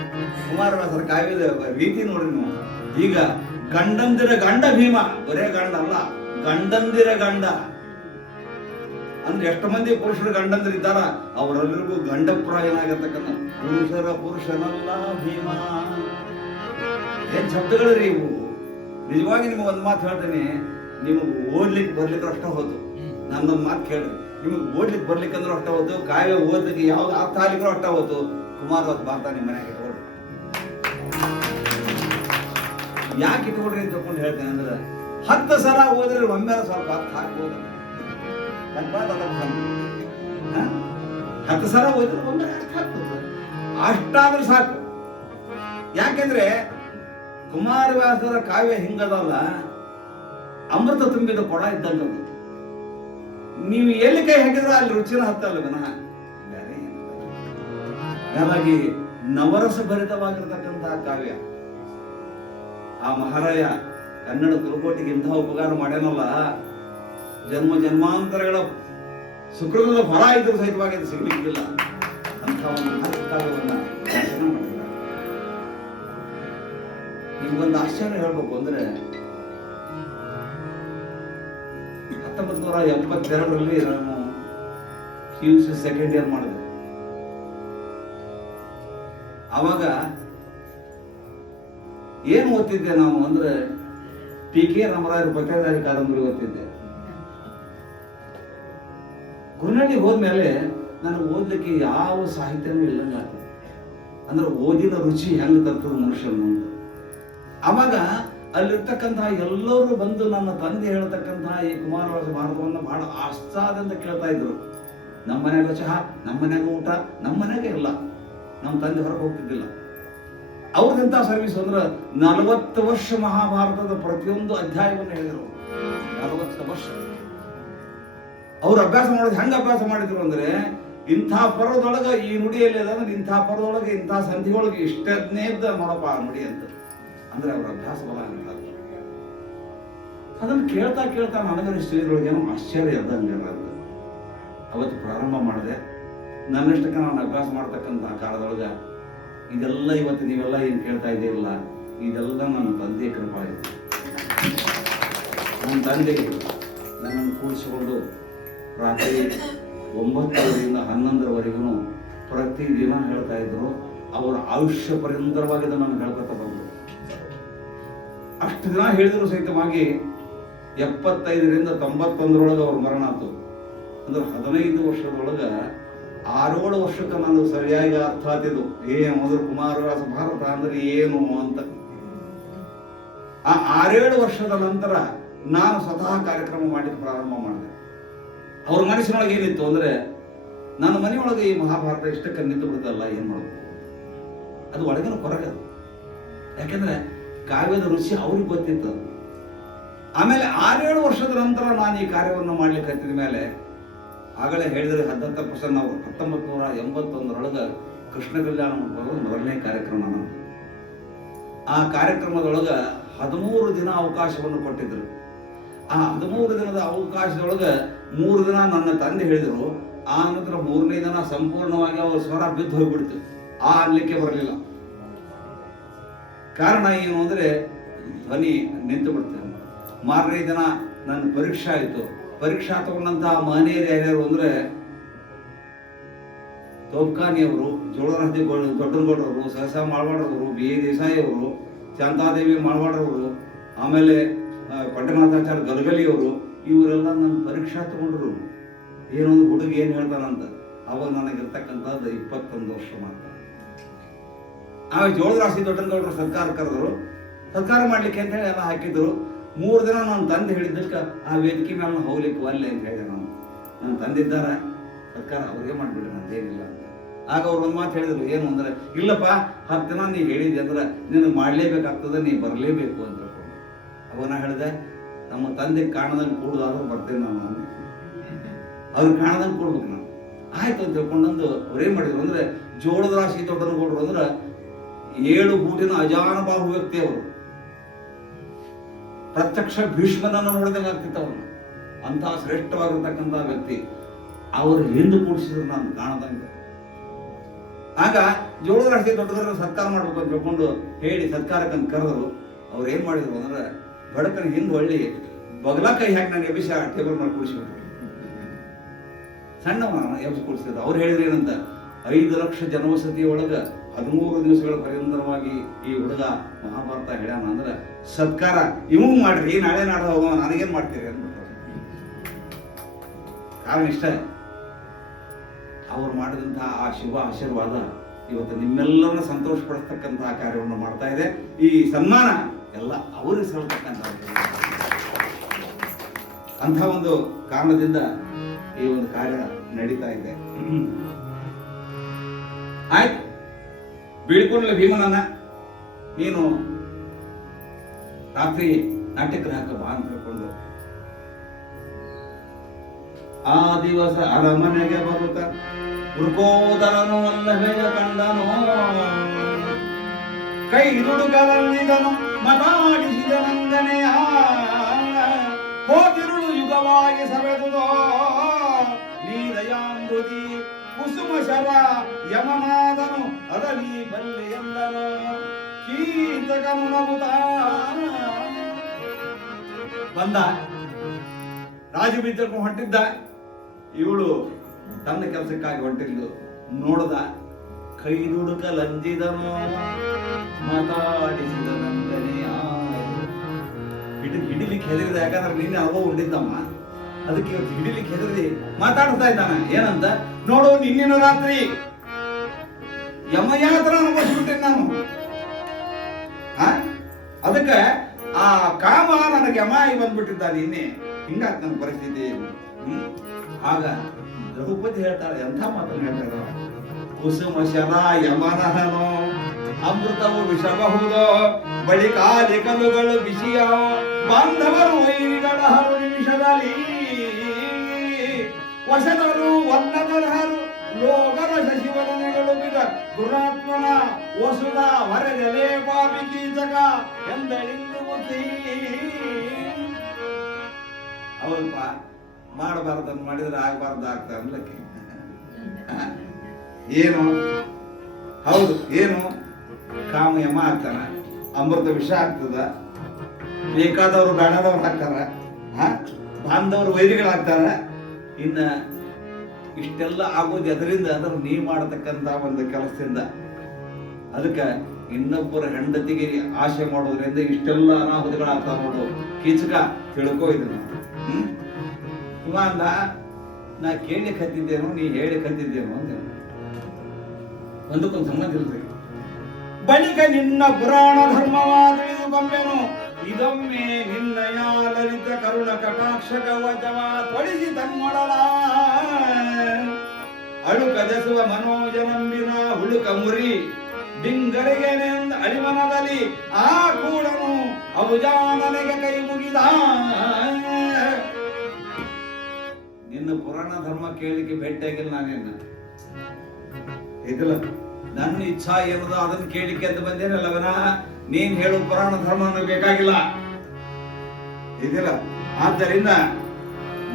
ಕುಮಾರವ್ಯಾಸರ ಕಾವ್ಯದ ರೀತಿ ನೋಡ್ರಿ ನೀವು. ಈಗ ಗಂಡಂದಿರ ಗಂಡ ಭೀಮ, ಬರೇ ಗಂಡ ಅಲ್ಲ, ಗಂಡಂದಿರ ಗಂಡ ಅಂದ್ರೆ ಎಷ್ಟು ಮಂದಿ ಪುರುಷರು ಗಂಡಂದಿರು ಇದ್ದಾರ ಅವರೆಲ್ಲರಿಗೂ ಗಂಡಪ್ರಾಯನಾಗಿರ್ತಕ್ಕಂಥ ಪುರುಷನಲ್ಲ ಭೀಮ. ಏನ್ ಶಬ್ದಗಳು ಇವು. ನಿಜವಾಗಿ ನಿಮಗೆ ಒಂದು ಮಾತು ಹೇಳ್ತೇನೆ, ನಿಮಗೆ ಓದ್ಲಿಕ್ಕೆ ಬರ್ಲಿಕ್ಕೆ ಅಷ್ಟ ಹೋತು. ನನ್ನೊಂದು ಮಾತು ಕೇಳ್ರಿ, ನಿಮಗೆ ಓದ್ಲಿಕ್ಕೆ ಬರ್ಲಿಕ್ಕಂದ್ರೂ ಅಷ್ಟ ಹೋತು, ಕಾವ್ಯ ಓದ್ಲಿಕ್ಕೆ ಯಾವ್ದು ಅರ್ಥ ಆಗ್ಲಿಕ್ಕೂ ಅಷ್ಟ ಹೋತು. ಕುಮಾರವ್ರ ಭಾರತ ನಿಮ್ಮ ಮನೆಗೆ ಇಟ್ಕೊಡ್ರಿ. ಯಾಕೆ ಇಟ್ಕೊಡ್ರಿ ಅಂತ ತಿಳ್ಕೊಂಡು ಹೇಳ್ತೇನೆ ಅಂದ್ರೆ 10 ಸಲ ಓದ್ರೆ ಒಮ್ಮೆ ಸ್ವಲ್ಪ ಅರ್ಥ ಆಗ್ಬೋದು. 10 ಸಲ ಓದಿದ್ರೆ ಒಮ್ಮೆ ಅರ್ಥ ಆಗ್ತದೆ, ಅಷ್ಟಾದ್ರೂ ಸಾಕು. ಯಾಕೆಂದ್ರೆ ಕುಮಾರವ್ಯಾಸರ ಕಾವ್ಯ ಹಿಂಗದಲ್ಲ, ಅಮೃತ ತುಂಬಿದ ಕೊಡ ಇದ್ದಂಗ. ನೀವು ಎಲ್ಲಿ ಕೈ ಹಾಕಿದ್ರೆ ಅಲ್ಲಿ ರುಚಿನ ಹತ್ತಲ್ಲ ವಿನಃ ಬೇರೆ. ಹಾಗಾಗಿ ನವರಸ ಭರಿತವಾಗಿರ್ತಕ್ಕಂತಹ ಕಾವ್ಯ. ಆ ಮಹಾರಾಯ ಕನ್ನಡ ಕುಲಕೋಟಿಗೆ ಇಂತಹ ಉಪಕಾರ ಮಾಡ್ಯಾನಲ್ಲ, ಜನ್ಮ ಜನ್ಮಾಂತರಗಳ ಸುಕೃತದ ಫಲ ಇದ್ರೂ ಸಹಿತವಾಗಿ ಅದು ಸಿಗ್ಲಿಕ್ಕಿಲ್ಲ ಅಂತ ಒಂದು ಕಾವ್ಯವನ್ನ ರಚನೆ ಮಾಡಿದ್ದಾರೆ. ನಿಮ್ಗೊಂದು ಆಶ್ಚರ್ಯ ಹೇಳ್ಬೇಕು ಅಂದ್ರೆ 1982ರಲ್ಲಿ ನಾನು PUC ಸೆಕೆಂಡ್ ಇಯರ್ ಮಾಡಿದೆ. ಅವಾಗ ಏನು ಓದ್ತಿದ್ದೆ ನಾವು ಅಂದ್ರೆ PK ರಾಮರಾಯರ ಪತ್ತೇದಾರಿ ಕಾದಂಬರಿ ಓದ್ತಿದ್ದೆ. ಗುರುನಳ್ಳಿ ಹೋದ್ಮೇಲೆ ನನಗೆ ಓದ್ಲಿಕ್ಕೆ ಯಾವ ಸಾಹಿತ್ಯನೂ ಇಲ್ಲಂಗ ಅಂದ್ರೆ ಓದಿನ ರುಚಿ ಹೆಂಗ್ ತರ್ತದ ಮನುಷ್ಯನು ಅಂತ. ಅವಾಗ ಅಲ್ಲಿರ್ತಕ್ಕಂತಹ ಎಲ್ಲರೂ ಬಂದು ನನ್ನ ತಂದೆ ಹೇಳ್ತಕ್ಕಂತಹ ಈ ಕುಮಾರವ್ಯಾಸ ಭಾರತವನ್ನು ಬಹಳ ಆಸ್ತಾದಿಂದ ಕೇಳ್ತಾ ಇದ್ರು. ನಮ್ಮ ಮನ್ಯಾಗ ಚಹಾ, ನಮ್ಮ ಮನ್ಯಾಗ ಊಟ, ನಮ್ಮ ಮನ್ಯಾಗ ಇಲ್ಲ. ನಮ್ಮ ತಂದೆ ಹೊರಗೆ ಹೋಗ್ತಿದ್ದಿಲ್ಲ. ಅವ್ರದಿಂತ ಸರ್ವಿಸ್ ಅಂದ್ರೆ 40 ವರ್ಷ ಮಹಾಭಾರತದ ಪ್ರತಿಯೊಂದು ಅಧ್ಯಾಯವನ್ನು ಹೇಳಿದರು. 40 ವರ್ಷ ಅವ್ರು ಅಭ್ಯಾಸ ಮಾಡೋದು ಹೆಂಗ ಅಭ್ಯಾಸ ಮಾಡಿದ್ರು ಅಂದ್ರೆ, ಇಂಥ ಪರ್ವದೊಳಗೆ ಈ ನುಡಿಯಲ್ಲಿ ಅಂದ್ರೆ ಇಂಥ ಪರ್ವದೊಳಗೆ ಇಂಥ ಸಂಧಿಯೊಳಗೆ ಇಷ್ಟನೇದ್ದ ನೋಡಪ್ಪ ಆ ನುಡಿ ಅಂತ ಅಂದ್ರೆ ಅವ್ರ ಅಭ್ಯಾಸ ಬಲ ಅಂತ. ಅದನ್ನು ಕೇಳ್ತಾ ಕೇಳ್ತಾ ನನಗೆ ಶ್ರೀರೊಳಗೇನೋ ಆಶ್ಚರ್ಯ ಅದಂಗ ಅಂತ ಅವತ್ತು ಪ್ರಾರಂಭ ಮಾಡಿದೆ. ನನ್ನಷ್ಟಕ್ಕೆ ನಾನು ಅಭ್ಯಾಸ ಮಾಡ್ತಕ್ಕಂಥ ಕಾಲದೊಳಗ ಇದೆಲ್ಲ ಇವತ್ತು ನೀವೆಲ್ಲ ಏನು ಕೇಳ್ತಾ ಇದ್ದೀರಲ್ಲ, ಇದೆಲ್ಲ ನನ್ನ ತಂದೆ ಕೃಪಾ ಇದೆ. ನನ್ನ ತಂದೆಗೆ ನನ್ನನ್ನು ಕೂಡಿಸಿಕೊಂಡು ರಾತ್ರಿ 9ರಿಂದ 11ರವರೆಗೂ ಪ್ರತಿದಿನ ಹೇಳ್ತಾ ಇದ್ರು. ಅವರ ಆಯುಷ್ಯ ಪರ್ಯಂತರವಾಗಿ ನಾನು ಹೇಳ್ಕೊತ ಬಂದರು. ಅಷ್ಟು ದಿನ ಹೇಳಿದ್ರು ಸಹಿತವಾಗಿ 75ರಿಂದ 91ರೊಳಗೆ ಅವ್ರ ಮರಣ ಆಯ್ತು. ಅಂದ್ರೆ 15 ವರ್ಷದೊಳಗ 6-7 ವರ್ಷಕ್ಕೆ ನಾನು ಸರಿಯಾಗಿ ಅರ್ಥ ಆತಿದ್ದು ಮೊದಲು ಕುಮಾರವ್ಯಾಸ ಭಾರತ ಅಂದ್ರೆ ಏನು ಅಂತ. ಆ 6-7 ವರ್ಷದ ನಂತರ ನಾನು ಸ್ವತಃ ಕಾರ್ಯಕ್ರಮ ಮಾಡಲಿಕ್ಕೆ ಪ್ರಾರಂಭ ಮಾಡಿದೆ. ಅವ್ರ ಮನಸ್ಸಿನೊಳಗೆ ಏನಿತ್ತು ಅಂದ್ರೆ, ನನ್ನ ಮನೆಯೊಳಗೆ ಈ ಮಹಾಭಾರತ ಇಷ್ಟಕ್ಕೆ ನಿಂತು ಬಿಡುತ್ತಲ್ಲ, ಏನ್ ಮಾಡೋದು? ಅದು ಒಳಗಿನ ಹೊರಗೆ. ಯಾಕೆಂದ್ರೆ ಕಾವ್ಯದ ರುಚಿ ಅವ್ರಿಗೆ ಗೊತ್ತಿತ್ತು. ಆಮೇಲೆ 6-7 ವರ್ಷದ ನಂತರ ನಾನು ಈ ಕಾರ್ಯವನ್ನು ಮಾಡ್ಲಿಕ್ಕೆ ಹತ್ತಿದ ಮೇಲೆ, ಆಗಲೇ ಹೇಳಿದ್ರೆ 18% ನಾವು 1981ರೊಳಗೆ ಕೃಷ್ಣ ಕಲ್ಯಾಣ ಮಂಟಪದ ಮೊದಲನೇ ಕಾರ್ಯಕ್ರಮ. ಆ ಕಾರ್ಯಕ್ರಮದೊಳಗೆ 13 ದಿನ ಅವಕಾಶವನ್ನು ಕೊಟ್ಟಿದ್ರು. ಆ 13 ದಿನದ ಅವಕಾಶದೊಳಗೆ 3 ದಿನ ನನ್ನ ತಂದೆ ಹೇಳಿದ್ರು. ಆ ನಂತರ 3ನೇ ದಿನ ಸಂಪೂರ್ಣವಾಗಿ ಅವ್ರ ಸ್ವರ ಬಿದ್ದು ಹೋಗ್ಬಿಡ್ತು. ಅನ್ಲಿಕ್ಕೆ ಬರಲಿಲ್ಲ. ಕಾರಣ ಏನು ಅಂದರೆ ಧ್ವನಿ ನಿಂತು ಬಿಡ್ತೇನೆ. ಮಾರನೇ ದಿನ ನನ್ನ ಪರೀಕ್ಷೆ ಆಯಿತು. ಪರೀಕ್ಷಾ ತಗೊಂಡಂತಹ ಮಹನೀಯರು ಯಾರ್ಯಾರು ಅಂದರೆ ತೋಪ್ಕಾನಿಯವರು, ಜೋಳರಾಜಿ ದೊಡ್ಡನಗೌಡರವರು, ಸಹಸಾ ಮಾಳ್ವಾಡ್ರವರು, ಬಿ ಎ ದೇಸಾಯಿ ಅವರು, ಶಾಂತಾದೇವಿ ಮಾಳ್ವಾಡ್ರವರು, ಆಮೇಲೆ ಪಂಡನಾಥಾಚಾರ್ಯ ಗಲಗಲಿಯವರು, ಇವರೆಲ್ಲ ನನ್ನ ಪರೀಕ್ಷಾ ತಗೊಂಡ್ರು. ಏನೊಂದು ಹುಡುಗ ಏನು ಹೇಳ್ತಾನಂತ. ಅವಾಗ ನನಗಿರ್ತಕ್ಕಂಥದ್ದು 21 ವರ್ಷ ಮಾತ್ರ. ಆಮೇಲೆ ಜೋಳರಾಶಿ ದೊಡ್ಡನಗೌಡರು ಸರ್ಕಾರ ಕರೆದರು. ಸರ್ಕಾರ ಮಾಡ್ಲಿಕ್ಕೆ ಅಂತ ಹೇಳಿ ಎಲ್ಲ ಹಾಕಿದ್ರು. 3 ದಿನ ನಾನು ತಂದೆ ಹೇಳಿದ್ದಕ್ಕೆ ಆ ವೇದಿಕೆ ಮೇಲೆ ಹೋಗ್ಲಿಕ್ಕೆ ಒಲ್ಲೆ ಅಂತ ಹೇಳಿದೆ. ನನ್ನ ತಂದಿದ್ದಾರ ಸರ್ಕಾರ ಅವ್ರಿಗೆ ಮಾಡಿಬಿಟ್ರೆ ನಂದೇನಿಲ್ಲ ಅಂತ. ಆಗ ಅವ್ರು ಒಂದು ಮಾತು ಹೇಳಿದ್ರು, ಏನು ಅಂದರೆ, ಇಲ್ಲಪ್ಪ 10 ದಿನ ನೀ ಹೇಳಿದ್ದೆ ಅಂದ್ರೆ ನಿನಗೆ ಮಾಡಲೇಬೇಕಾಗ್ತದೆ, ನೀ ಬರಲೇಬೇಕು ಅಂತ ಹೇಳ್ಕೊಂಡು. ಅವಾಗ ನಾ ಹೇಳಿದೆ, ನಮ್ಮ ತಂದೆ ಕಾಣದಂಗೆ ಕೂಡುದಾದ್ರೂ ಬರ್ತೇನೆ ನಾನು, ಅವ್ರು ಕಾಣದಂಗೆ ಕೂಡ್ಬೇಕು ನಾನು. ಆಯ್ತು ಅಂತ ಹೇಳ್ಕೊಂಡಂದು ಅವ್ರೇನು ಮಾಡಿದ್ರು ಅಂದರೆ, ಜೋಳದ ರಾಶಿ ದೊಡ್ಡನಗೌಡರು ಅಂದ್ರೆ 7 ಫೂಟಿನ ಅಜಾನಬಾಹು ವ್ಯಕ್ತಿ ಅವರು. ಪ್ರತ್ಯಕ್ಷ ಭೀಷ್ಮನನ್ನು ನೋಡಿದಂಗೆ ಆಗ್ತಿತ್ತು ಅವನು. ಅಂತಹ ಶ್ರೇಷ್ಠವಾಗಿರ್ತಕ್ಕಂಥ ವ್ಯಕ್ತಿ ಅವರು ಹಿಂದೆ ಕೂಡಿಸಿದ್ರು ನಾನು ಕಾಣದಂಗೆ. ಆಗ ಜೋಳದ ರಾಶಿ ದೊಡ್ಡದರ ಸತ್ಕಾರ ಮಾಡ್ಬೇಕು ಅಂತ ಹೇಳ್ಕೊಂಡು ಹೇಳಿ ಸತ್ಕಾರಕ್ಕಂತ ಕರೆದರು. ಅವ್ರು ಏನ್ ಮಾಡಿದ್ರು ಅಂದ್ರೆ, ಬಡಕನ ಹಿಂದೆ ಹೊಳ್ಳಿ ಬಗಲ ಕೈ ಹಾಕಿ ನಾನು ಎಬ್ಬಿಸಿ ಟೇಬಲ್ ಮಾಡಿ ಕೂಡಿಸ್ಬಿಟ್ರು. ಸಣ್ಣವ ಎಬ್ಬಿಸಿ ಕೂಡಿಸಿದ್ರು. ಅವ್ರು ಹೇಳಿದ್ರು ಏನಂತ, 5 ಲಕ್ಷ ಜನವಸತಿ ಒಳಗ 13 ದಿವಸಗಳ ಪರ್ಯಂತರವಾಗಿ ಈ ಹುಡುಗ ಮಹಾಭಾರತ ಹೇಳ್ಯಾನ ಅಂದ್ರೆ ಸತ್ಕಾರ ಇವಂಗ್ ಮಾಡ್ರಿ, ನಾಳೆ ನಾಡ ಹೋಗೋ, ನನಗೇನ್ ಮಾಡ್ತೀರಿ ಅಂದ್ಬಿಟ್ರು. ಕಾರಣ ಇಷ್ಟ, ಅವ್ರು ಮಾಡಿದಂತಹ ಆ ಶುಭ ಆಶೀರ್ವಾದ ಇವತ್ತು ನಿಮ್ಮೆಲ್ಲರನ್ನ ಸಂತೋಷ ಪಡಿಸ್ತಕ್ಕಂತಹ ಕಾರ್ಯವನ್ನು ಮಾಡ್ತಾ ಇದೆ. ಈ ಸನ್ಮಾನ ಎಲ್ಲ ಅವರಿಗೆ ಸಲ್ತಕ್ಕಂಥ ಅಂಥ ಒಂದು ಕಾರಣದಿಂದ ಈ ಒಂದು ಕಾರ್ಯ ನಡೀತಾ ಇದೆ. ಆಯ್ತು, ಬೀಳ್ಕೊಂಡ್ಲೆ ಭೀಮನನ್ನ ನೀನು ರಾತ್ರಿ ನಾಟ್ಯಕ್ಕೆ ಹಾಕ ಬಾ ಅಂತ ಹೇಳ್ಕೊಂಡು ಆ ದಿವಸ ಅರಮನೆಗೆ ಬರುತ್ತ ವೃಕೋದರನು ವಲ್ಲಭೆಯ ಕಂಡನು. ಕೈ ದುಡುಕಲಲ್ಲಿದನು ಮಾತಾಡಿಸಿದನಂದನೆಯ. ಹೋದಿರುಳು ಯುಗವಾಗಿ ಸವೆದುದೋ ನೀದಯಾಂಬುದಿ ಕುಸುಮ ಶರ ಯಮನಾದನು ಅದಲಿ ಬಲ್ಲೆ ಎಂದನು. ಕೀರ್ತಕನು ನಗುತ್ತ ಬಂದ, ರಾಜಬೀದ್ರಕ್ಕೆ ಹೊಂಟಿದ್ದ. ಇವಳು ತನ್ನ ಕೆಲಸಕ್ಕಾಗಿ ಹೊಂಟಿದ್ಲು. ನೋಡ್ದ, ಕೈ ದುಡುಕಲಂಜಿದನು ಮಾತಾಡಿಸಿದನಂದನೆಯ. ಹಿಡಿಲಿಕ್ಕೆ ಹೆದರಿದ, ಯಾಕಂದ್ರೆ ನಿನ್ನೆ ಅನುಭವ ಉಂಡಿದ್ದಮ್ಮ, ಅದಕ್ಕೆ ಇವತ್ತು ಹಿಡಿಲಿಕ್ಕೆ ಹೆದರಿದಿ ಮಾತಾಡ್ತಾ ಇದ್ದಾನೆ. ಏನಂತ ನೋಡು, ನಿನ್ನಿನ ರಾತ್ರಿ ಯಮಯಾತ್ರ ಅನುಭವಿಸ್ಬಿಟ್ಟೇನೆ ನಾನು. ಅದಕ್ಕೆ ಆ ಕಾಮ ನನಗೆ ಯಮಾಯಿ ಬಂದ್ಬಿಟ್ಟಿದ್ದ ನಿನ್ನೆ, ಹಿಂಗಾತ್ ನನ್ನ ಪರಿಸ್ಥಿತಿ. ಆಗ ದ್ರೌಪದಿ ಹೇಳ್ತಾಳೆ, ಎಂಥ ಮಾತನ್ನು ಹೇಳ್ತಾಳ, ಕುಸುಮ ಶರ ಯಮನಹನೋ ಅಮೃತವು ವಿಷಬಹುದೋ ಬಳಿ ಕಾಲಿ ಕಲುಗಳು ಬಿಸಿಯ ಬಾಂಧವರು ವೈರಿಗಳ ಹರು ನಿಮಿಷದಲ್ಲಿ ವಶದರು ವಲ್ಲದರ್ಹರು ಲೋಕರ ಶಶಿವದನೆಗಳು ಬಿದ ದುರಾತ್ಮನ ವಸುದ ವರದಲೇ ಪಾಪಿ ಕೀಚಕ ಎಂದಳಿಂದು ಮುಖಿ. ಅವಲ್ಪ ಮಾಡಬಾರ್ದನ್ನು ಮಾಡಿದ್ರೆ ಆಗಬಾರ್ದು ಆಗ್ತಾ ಅನ್ಲಕ್ಕೆ. ಏನು ಹೌದು, ಏನು ಕಾಮ ಯಮ ಆಗ್ತಾನ, ಅಮೃತ ವಿಷ ಆಗ್ತದ, ಬೇಕಾದವರು ಬೇಡದವ್ರು ಹಾಕ್ತಾರ, ಬಾಂಧವರು ವೈರಿಗಳಾಗ್ತಾರ. ಇನ್ನ ಇಷ್ಟೆಲ್ಲ ಆಗೋದು ಅದರಿಂದ, ಅದನ್ನು ನೀ ಮಾಡತಕ್ಕಂತ ಒಂದು ಕೆಲಸದಿಂದ. ಅದಕ್ಕೆ ಇನ್ನೊಬ್ಬರ ಹೆಂಡತಿಗೆ ಆಶೆ ಮಾಡೋದ್ರಿಂದ ಇಷ್ಟೆಲ್ಲ ಅನಾಹುತಗಳಾಗ್ತಾವ ನೋಡು. ಕೀಚಕ ತಿಳ್ಕೋ ಇದನ್ನ. ಇವ ಅಂದ, ನಾ ಕೇಳಿ ಕತ್ತಿದ್ದೇನೋ ನೀ ಹೇಳಿ ಕತ್ತಿದ್ದೇನೋ ಅಂತ. ಒಂದಕ್ಕೊಂದು ಸಂಬಂಧ ಇಲ್ರಿ. ಬಳಿಕ ನಿನ್ನ ಪುರಾಣ ಧರ್ಮವಾದ ತಿಳಿದುಕೊಂಬೆನು, ಇದೊಮ್ಮೆ ನಿನ್ನಯ ಲಲಿತ ಕರುಣ ಕಟಾಕ್ಷ ಕವಚವ ತೊಡಿಸಿ ತನ್ನೊಡಲ. ಅಳುಕ ಜಸುವ ಮನೋಜನಂಬಿನ ಹುಳುಕ ಮುರಿ ಡಿಂಗರಿಗೆ ಅಳಿಮನದಲ್ಲಿ ಆ ಕೂಡನು ಅವುಜಾನನೆಗೆ ಕೈ ಮುಗಿದ. ನಿನ್ನ ಪುರಾಣ ಧರ್ಮ ಕೇಳಲಿಕ್ಕೆ ಭೇಟಿಯಾಗಿಲ್ಲ ನಾನೇನ ಇದಿಲ್ಲ. ನನ್ನ ಇಚ್ಛಾ ಏನದ ಅದನ್ನು ಕೇಳಿಕೆ ಅಂತ ಬಂದೇನಲ್ಲವನ. ನೀನ್ ಹೇಳು ಪುರಾಣ ಧರ್ಮ ಬೇಕಾಗಿಲ್ಲ ಇದಿಲ್ಲ. ಆದ್ದರಿಂದ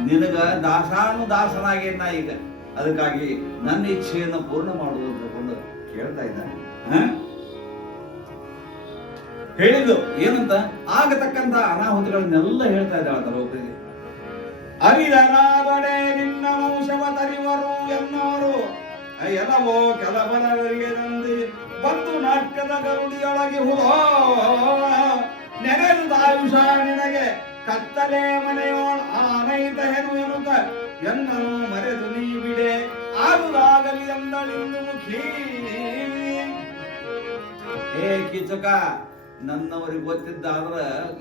ನಿನಗ ದಾಸಾನುದಾಸನಾಗೇನ ಈಗ. ಅದಕ್ಕಾಗಿ ನನ್ನ ಇಚ್ಛೆಯನ್ನು ಪೂರ್ಣ ಮಾಡುವುದು ಅಂತಕೊಂಡು ಕೇಳ್ತಾ ಇದ್ದಾನೆ. ಹೇಳಿದ್ದು ಏನಂತ ಆಗತಕ್ಕಂತ ಅನಾಹುತಗಳನ್ನೆಲ್ಲ ಹೇಳ್ತಾ ಇದ್ದಾಳ ದ್ರೌಪದಿ. ಅರಿದನಾದಡೆ ನಿನ್ನ ವಂಶವ ತರಿವರು ಎನ್ನೋರು ಎಲ್ಲವೋ ಕೆಲವರಿಗೆ ನಂದಿ ಬಂದು ನಾಟ್ಯದ ಗರುಡಿಯೊಳಗೆ ಹೋ ನೆನೆದು ಆಯುಷ ನಿನಗೆ ಕತ್ತಲೆ ಮನೆಯೋಳ್ ಆನೈತ ಹೆನು ಎನ್ನುತ್ತ ಎನ್ನನು ಮರೆದು ನೀ ಬಿಡೆ ಆಗುದಾಗಲಿ ಎಂದಳಿಂದು ಮುಖಿ. ಹೇ ಕೀಚಕ, ನನ್ನವರಿಗೆ ಗೊತ್ತಿದ್ದಾದ್ರ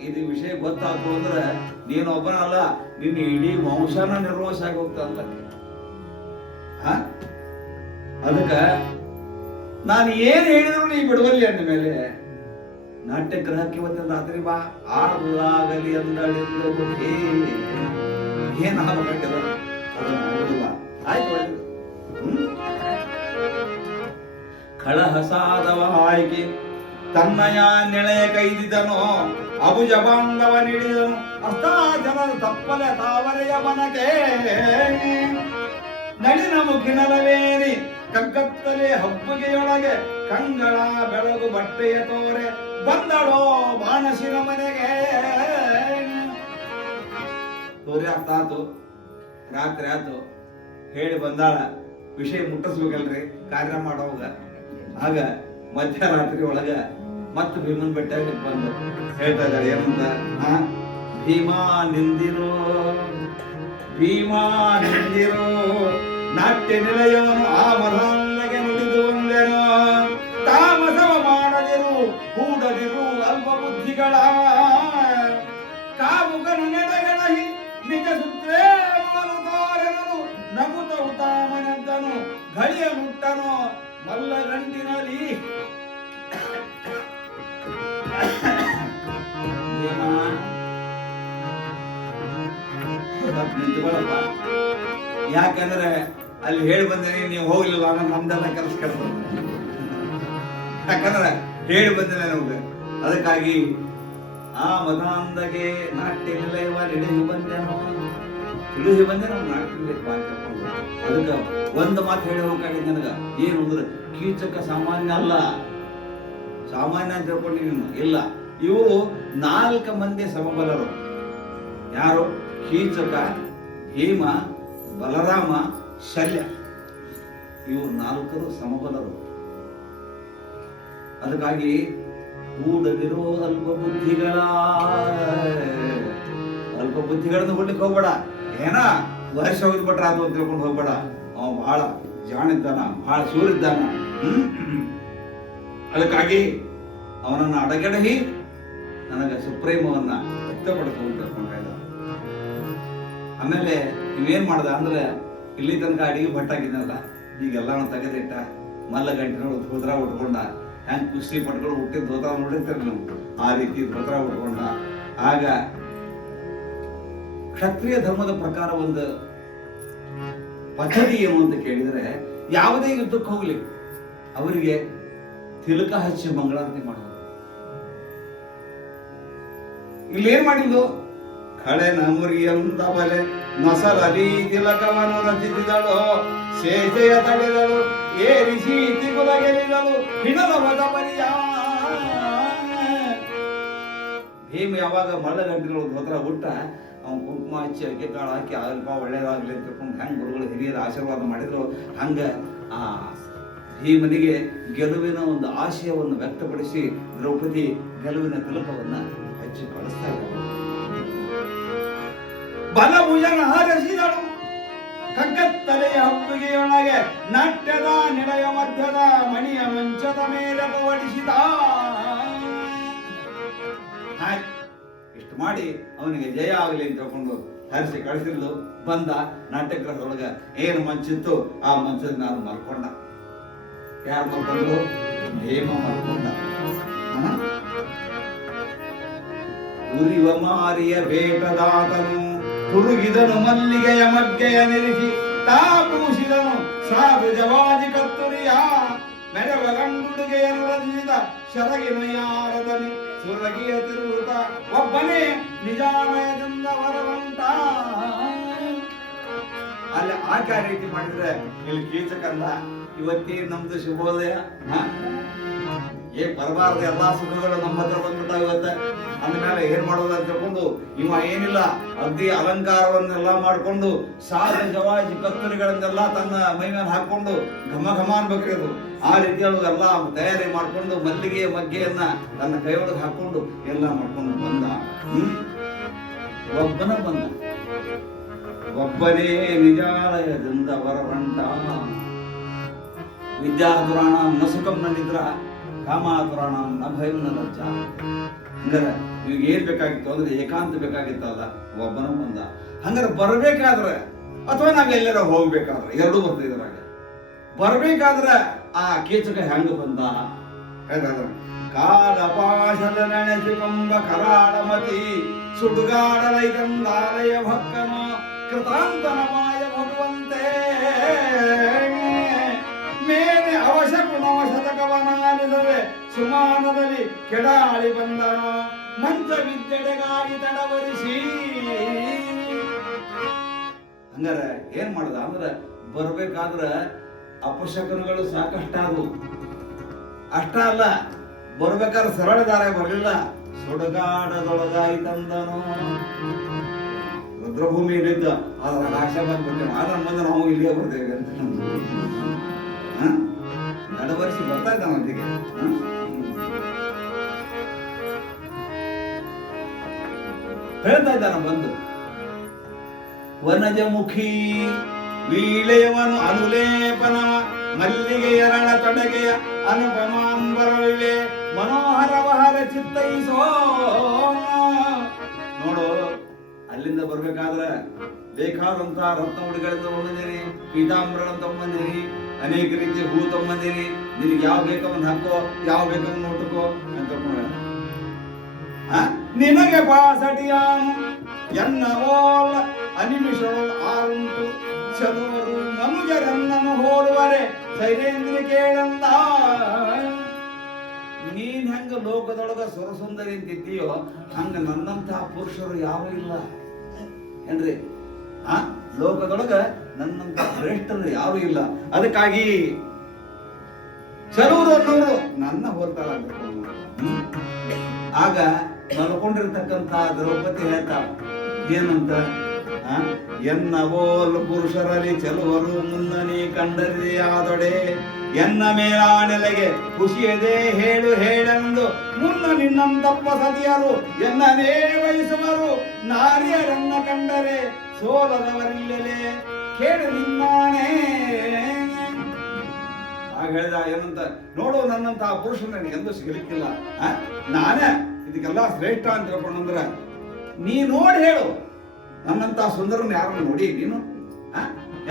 ಇದು ವಿಷಯ ಗೊತ್ತಾಗ್ತು ಅಂದ್ರೆ ನೀನೊಬ್ಬನಲ್ಲ, ನಿನ್ನ ಇಡೀ ವಂಶನ ನಿರ್ವಾಸ ಆಗಿ ಹೋಗ್ತಂತ. ಅದಕ್ಕ ನಾನು ಏನ್ ಹೇಳಿದ್ರು ನೀ ಬಿಡುವಲ್ಲಿ ಅಂದ ಮೇಲೆ ನಾಟ್ಯ ಗ್ರಹಕ್ಕೆ ಇವತ್ತಿನ ರಾತ್ರಿ ಬಾ, ಆಗುದಾಗಲಿ ಅಂದಳಿಂದು ಮುಖಿ. ಏನ್ ಆಗಬೇಕದ ಅದನ್ನ ಆಯ್ತು. ಒಳ್ಳೆದು. ಕಳಹಸಾದವ ಆಯ್ಕೆ ತನ್ನಯ ನೆಳೆಯ ಕೈದಿದನು ಅಬುಜ ಬಾಂಧವ ನೀಡಿದನು ಅಷ್ಟಾಜನರ ತಪ್ಪಲೆ ತಾವರೆಯ ಮನಗೆ ನಳಿನ ಮುಖಿನಲವೇರಿ ಕಗ್ಗತ್ತಲೆ ಹಬ್ಬುಗೆಯೊಳಗೆ ಕಂಗಳ ಬೆಳಗು ಬಟ್ಟೆಯ ತೋರೆ ಬಂದಳೋ ಬಾಣಸಿನ ಮನೆಗೆ. ತೋರಿ ಆಗ್ತಾತು, ರಾತ್ರಿ ಆತು, ಹೇಳಿ ಬಂದಾಳ. ವಿಷಯ ಮುಟ್ಟಿಸ್ಬೇಕಲ್ರಿ ಕಾರ್ಯ ಮಾಡೋವಾಗ. ಆಗ ಮಧ್ಯರಾತ್ರಿ ಒಳಗ ಮತ್ತು ಭೀಮನ್ ಬೆಟ್ಟ ಬಂದು ಹೇಳ್ತಾ ಇದ್ದಾರೆ ಏನಂತ, ಭೀಮಾ ನಿಂದಿರೋ ಭೀಮಾ ನಿಂದಿರೋ ನಾಟ್ಯ ನಿಲಯವನು ಆ ಮಧಾಂಗಗೆ ನುಡಿದು ಒಂದೇನೋ ತಾಮಸವ ಮಾಡದಿರು ಕೂಡದಿರು ಅಲ್ಪ ಬುದ್ಧಿಗಳ ಕಾಮುಕನು ನೆಡಗಣಹಿ ನಿಜ ಸುತ್ರೇಮನು ತಾರೆನನು ನಗುತ ಹುತಾಮನೆದ್ದನು ಘಳಿಯ ಮುಟ್ಟನು ಮಲ್ಲ ಗಂಟಿನಲ್ಲಿ. ನಿಂತುಕೊಳ್ಳಪ್ಪ, ಯಾಕಂದ್ರೆ ಅಲ್ಲಿ ಹೇಳಿ ಬಂದೇನೆ ನೀವು ಹೋಗ್ಲಿಲ್ಲ ಅನ್ನೋ ನಮ್ದೆಲ್ಲ ಕೆಲಸ ಕೆಡ್ತದೆ. ಯಾಕಂದ್ರೆ ಹೇಳಿ ಬಂದೇನೆ ನಮ್ಗೆ. ಅದಕ್ಕಾಗಿ ಆ ಮದಾಂದಗೆ ನಾಟ್ಯ ನಿಲಯವ ಹಿಡಿದು ಬಂದೇನೋ ತಿಳಿಸಿ ಬಂದೆ ನಾವು ನಾಟ್ಯ. ಅದಕ್ಕೆ ಒಂದು ಮಾತು ಹೇಳಿ ಹೋಗ್ಕಾಗಿದ್ದ ನನಗ ಏನು ಅಂದ್ರೆ ಕೀಚಕ ಸಾಮಾನ್ಯ ಅಲ್ಲ, ಸಾಮಾನ್ಯ ಅಂತ ತಿಳ್ಕೊಂಡಿದ್ದೀನಿ. ಇಲ್ಲ, ಇವು 4 ಮಂದಿ ಸಮಬಲರು. ಯಾರು? ಕೀಚಕ, ಭೀಮ, ಬಲರಾಮ, ಶಲ್ಯ. ಇವು 4 ಸಮಬಲರು. ಅದಕ್ಕಾಗಿ ಕೂಡದಿರೋ ಅಲ್ಪ ಬುದ್ಧಿಗಳನ್ನು ಕೊಡ್ಲಿಕ್ಕೆ ಹೋಗ್ಬೇಡ. ಏನ ವರ್ಷ ಹೋಗ್ಬಿಟ್ರ ಅದು ಅಂತ ತಿಳ್ಕೊಂಡು ಹೋಗ್ಬೇಡ. ಅವ ಬಹಳ ಜಾಣಿದ್ದಾನ, ಬಹಳ ಸೂರಿದ್ದಾನ. ಅದಕ್ಕಾಗಿ ಅವನನ್ನು ಅಡಗಡಹಿ ನನಗೆ ಸುಪ್ರೇಮವನ್ನ ವ್ಯಕ್ತಪಡಿಸುವಂತ ಕೊಂಡ. ಆಮೇಲೆ ನೀವೇನ್ ಮಾಡ್ದ ಅಂದ್ರೆ ಇಲ್ಲಿ ತನಕ ಅಡಿಗೆ ಭಟ್ಟಾಗಿದ್ದಲ್ಲ, ಈಗೆಲ್ಲ ತೆಗೆದಿಟ್ಟ ಮಲ್ಲ ಗಂಟಿನೊಳಗೆ ಧೋತ್ರ ಉಟ್ಕೊಂಡ. ಹೆಂಗ್ ಕುಸ್ತಿ ಪಟ್ಕೊಂಡು ಹುಟ್ಟಿದ ಧೋತ್ರ ನೋಡಿರ್ತೀರಿ ನಾವು, ಆ ರೀತಿ ಧೋತ್ರ ಉಟ್ಕೊಂಡ. ಆಗ ಕ್ಷತ್ರಿಯ ಧರ್ಮದ ಪ್ರಕಾರ ಒಂದು ಪದ್ಧತಿ ಏನು ಅಂತ ಕೇಳಿದ್ರೆ, ಯಾವುದೇ ಯುದ್ಧಕ್ಕೆ ಹೋಗ್ಲಿ ಅವರಿಗೆ ತಿಲಕ ಹಚ್ಚಿ ಮಂಗಳಾರತಿ ಮಾಡೋದು. ಇಲ್ಲಿ ಏನ್ ಮಾಡಿದ್ದು? ಕಳೆ ನಮುರಿಯಂತ ಬಲೆ ನೊಸಲಲಿ ತಿಲಕವನ್ನು ರಚಿಸಿದಳು, ಶೇಷೆಯ ತಡೆದಳು, ಏರಿಸಿ ತಿಗುಲ ಗೆಲಿದಳು, ಹಿಡಲವದ ಪರಿಯ. ಭೀಮ ಯಾವಾಗ ಮಳ್ಳಗಂಟಿನೊಳಗೆ ಧೋತ್ರ ಹುಟ್ಟ, ಅವ್ನು ಕುಂಕುಮ ಹಚ್ಚಿ ಅಕ್ಕಿ ಕಾಳು ಹಾಕಿ ಅಲ್ಪ ಒಳ್ಳೇದಾಗ್ಲಿ ಅಂತ ತಿಳ್ಕೊಂಡು ಹೆಂಗ್ ಗುರುಗಳು ಹಿರಿಯರ ಆಶೀರ್ವಾದ ಮಾಡಿದ್ರು, ಹಂಗ ಆ ಭೀಮನಿಗೆ ಗೆಲುವಿನ ಒಂದು ಆಶಯವನ್ನು ವ್ಯಕ್ತಪಡಿಸಿ ದ್ರೌಪದಿ ಗೆಲುವಿನ ತಿಲಕವನ್ನ ಹಚ್ಚಿ ಕಳಿಸ್ತಾ ಇದ್ದಾರೆ. ಬಲಭುಜನ ಹರಸಿದಳು ಕಗ್ಗತ್ತಲೆಯ ಹಬ್ಬಿಗೆಯೊಳಗೆ ನಾಟ್ಯದ ನಿಲಯ ಮಧ್ಯದ ಮಣಿಯ ಮಂಚದ ಮೇಲೆ ಪವಡಿಸಿದ. ಇಷ್ಟು ಮಾಡಿ ಅವನಿಗೆ ಜಯ ಆಗಲಿ ಅಂತ ತಿಳ್ಕೊಂಡು ಹರಿಸಿ ಕಳಿಸಿದ್ಲು. ಬಂದ ನಾಟ್ಯಗ್ರಹದೊಳಗ ಏನು ಮಂಚಿತ್ತು ಆ ಮಂಚದ ನಾನು ಮಲ್ಕೊಂಡ. ಯಾರು ಮಲ್ಕೊಂಡ್ರು? ಭೀಮ ಮಲ್ಕೊಂಡ. ಉರಿವ ಮಾರಿಯ ಬೇಟದಾತನು ತುರುಗಿದನು ಮಲ್ಲಿಗೆಯ ಮಗ್ಗೆಯ ನಿರಿಸಿ ತಾಪೂಸಿದನು ಸಾಧು ಜವಾಜಿ ಕತ್ತುರಿಯ ಮೆರವ ಗಂಡುಡುಗೆಯನ್ನು ರಚಿಸಿದ ಶರಗಿನ ಯಾರದಲ್ಲಿ ಸುರಗಿಯ ತಿರುಗುತ್ತ ಒಬ್ಬನೇ ನಿಜಾಮಯದಿಂದ ವರವಂತ. ಅಲ್ಲಿ ಆಕೆ ರೀತಿ ಮಾಡಿದ್ರೆ ಇಲ್ಲಿ ಕೀಚಕಂದ ಇವತ್ತೇ ನಮ್ದು ಶುಭೋದಯ. ಬರಬಾರ್ದು ಎಲ್ಲಾ ಸುಖಗಳು ನಮ್ಮ ಹತ್ರ ಬಂದ್ಬಿಟ್ಟಾವ ಇವತ್ತ. ಅಂದ್ಮೇಲೆ ಏನ್ ಮಾಡೋದು ಅಂತ ತಿಳ್ಕೊಂಡು ಇವ ಏನಿಲ್ಲ ಅಗ್ದಿ ಅಲಂಕಾರವನ್ನೆಲ್ಲ ಮಾಡ್ಕೊಂಡು ಸಹಜವಾಗಿ ಕತ್ತರಿಗಳನ್ನೆಲ್ಲ ತನ್ನ ಮೈ ಮೇಲೆ ಹಾಕೊಂಡು ಘಮ ಘಮ ಅನ್ಬೇಕ್ರಿ ಅದು. ಆ ರೀತಿಯೊಳಗೆ ಎಲ್ಲ ತಯಾರಿ ಮಾಡ್ಕೊಂಡು ಮಲ್ಲಿಗೆ ಮಗ್ಗೆಯನ್ನ ತನ್ನ ಕೈಯೊಳಗೆ ಹಾಕೊಂಡು ಎಲ್ಲ ಮಾಡ್ಕೊಂಡು ಬಂದ. ಒಬ್ಬನ ಬಂದ, ಒಬ್ಬನೇ ನಿಜಾಲಯದಿಂದ ಹೊರಹೊಂಟ. ವಿದ್ಯಾತುರಾಣ ನಸುಕಂ ನಿದ್ರ ಕಾಮಾತುರಾಣ ನ ಭಯಂ ನ ಲಜ್ಜ. ಹಂಗಾರೆ ಇವಾಗ ಏನ್ ಬೇಕಾಗಿತ್ತು ಅಂದ್ರೆ ಏಕಾಂತ ಬೇಕಾಗಿತ್ತಲ್ಲ, ಒಬ್ಬನ ಬಂದ. ಹಂಗಾರೆ ಬರ್ಬೇಕಾದ್ರೆ ಅಥವಾ ನಾವೆಲ್ಲರ ಹೋಗ್ಬೇಕಾದ್ರೆ ಎರಡೂ ಬರ್ತಿದ್ರಾಗ ಬರ್ಬೇಕಾದ್ರೆ ಆ ಕೀಚಕ ಹೆಂಗ ಬಂದ ಕಾಲಪಾಶದ ನೆನೆಸಿಕೊಂಬ ಕರಾಳಮತಿ ಸುಡುಗಾಡಲೈದಂದಾಲಯ ಭಕ್ಕನ ಕೃತಾಂತನ ಮಾಯ ಭಗವಂತೆ ಮೇಲೆ ಅವಶ ಗುಣವಶತಕವನಾಲಿದರೆ ಸುಮಾನದಲ್ಲಿ ಕೆಡಾಳಿ ಬಂದನು ಮಂಚ ವಿದ್ಯೆಡೆಗಾಗಿ ತಡವರಿಸಿ. ಹಂಗಾರೆ ಏನ್ ಮಾಡ್ದ ಅಂದ್ರೆ ಬರ್ಬೇಕಾದ್ರೆ ಅಪಶಕನಗಳು ಸಾಕಷ್ಟಾದವು. ಅಷ್ಟ ಅಲ್ಲ, ಬರ್ಬೇಕಾದ್ರೆ ಸರಳ ದಾರ ಬರಲಿಲ್ಲ, ಸುಡಗಾಡದೊಳಗಾಯ್ತಂದನು. ರುದ್ರಭೂಮಿಯಲ್ಲಿದ್ದ ಆದ್ರೆ ಆಶೆ ಬಂದ್ಬಿಟ್ಟೆ, ಆದ್ರೆ ಮುಂದೆ ನಾವು ಇಲ್ಲಿಗೆ ಬರ್ತೇವೆ ಅಂತ ನಡವರಿಸಿ ಬರ್ತಾ ಇದ್ದ ಮಂದಿಗೆ. ಹೇಳ್ತಾ ಇದ್ದಾನ ಬಂದು ವನಜಮುಖಿ ವೀಳೆಯವನು ಅನುಲೇಪನವ ಮಲ್ಲಿಗೆ ಎರಳ ತೊಡಗೆಯ ಅನುಪಮಾಂಬರವಿವೆ ಮನೋಹರವಹರ ಚಿತ್ತೈಸೋ. ನೋಡು, ಅಲ್ಲಿಂದ ಬರ್ಬೇಕಾದ್ರೆ ಬೇಕಾದಂತ ರತ್ನ ಉಡುಗಳಿಂದ ತಗೊಂಬಂದಿನಿ, ಪೀತಾಂಬರಗಳನ್ನು ತಗೊಂಬಂದಿನಿ, ಅನೇಕ ರೀತಿಯ ಹೂ ತಗೊಂಬಂದಿನಿ, ನಿನಗೆ ಯಾವ ಬೇಕವನ್ನ ಹಾಕೋ, ಯಾವ ಬೇಕವನ್ನ ನೋಟಕೋ ಅಂತ ನಿನಗೆ ಪಾಸಟಿಯಾನು ಎನ್ನವೋಲ್ಲ ಅನಿಮಿಷಗಳು ಆರುಂಟು ಚಲುವರು ಮನುಜರನ್ನನು ಹೋಲುವರೆ ಸೈರೇಂದ್ರ ಕೇಳಂದ. ನೀನ್ ಹೆಂಗ ಲೋಕದೊಳಗ ಸುರಸುಂದರಿ ಅಂತಿದ್ದೀಯೋ ಹಂಗ ನನ್ನಂತಹ ಪುರುಷರು ಯಾರು ಇಲ್ಲ ಏನ್ರಿ. ಲೋಕದೊಳಗ ನನ್ನಂತ ಶ್ರೇಷ್ಠರು ಯಾರು ಇಲ್ಲ. ಅದಕ್ಕಾಗಿ ಚಲುವರು ಅನ್ನೋರು ನನ್ನ ಹೋಲ್ತಾರ. ಆಗ ಮಲ್ಕೊಂಡಿರ್ತಕ್ಕಂತ ದ್ರೌಪದಿ ಹೇಳ್ತಾಳ ಏನಂತ, ಎನ್ನವೋಲ್ ಪುರುಷರಲ್ಲಿ ಚಲುವರು ಮುನ್ನನಿ ಕಂಡರಿ ಆದೊಡೆ ಎನ್ನ ಮೇಲಾನೆಲೆಗೆ ಖುಷಿಯದೆ ಹೇಳು ಹೇಳೆಂದು ಮುನ್ನ ನಿನ್ನಂತಪ್ಪ ಸತಿಯರು ಎನ್ನನೇ ವಹಿಸುವರು ನಾರಿಯರನ್ನ ಕಂಡರೆ ಸೋಲದವರಿಲ್ಲಲೇ ಕೇಳು ನಿನ್ನಾಣೆ. ಆಗ ಹೇಳಿದ ಏನಂತ, ನೋಡು ನನ್ನಂತಹ ಪುರುಷನ ನನಗೆ ಎಂದೂ ಸಿಗಲಿಕ್ಕಿಲ್ಲ, ನಾನೇ ಇದಕ್ಕೆಲ್ಲ ಶ್ರೇಷ್ಠ ಅಂತ ತಿಳ್ಕೊಂಡ್ರ ನೀ ನೋಡಿ ಹೇಳು, ನನ್ನಂತ ಸುಂದರನ ಯಾರನ್ನು ನೋಡಿ ನೀನು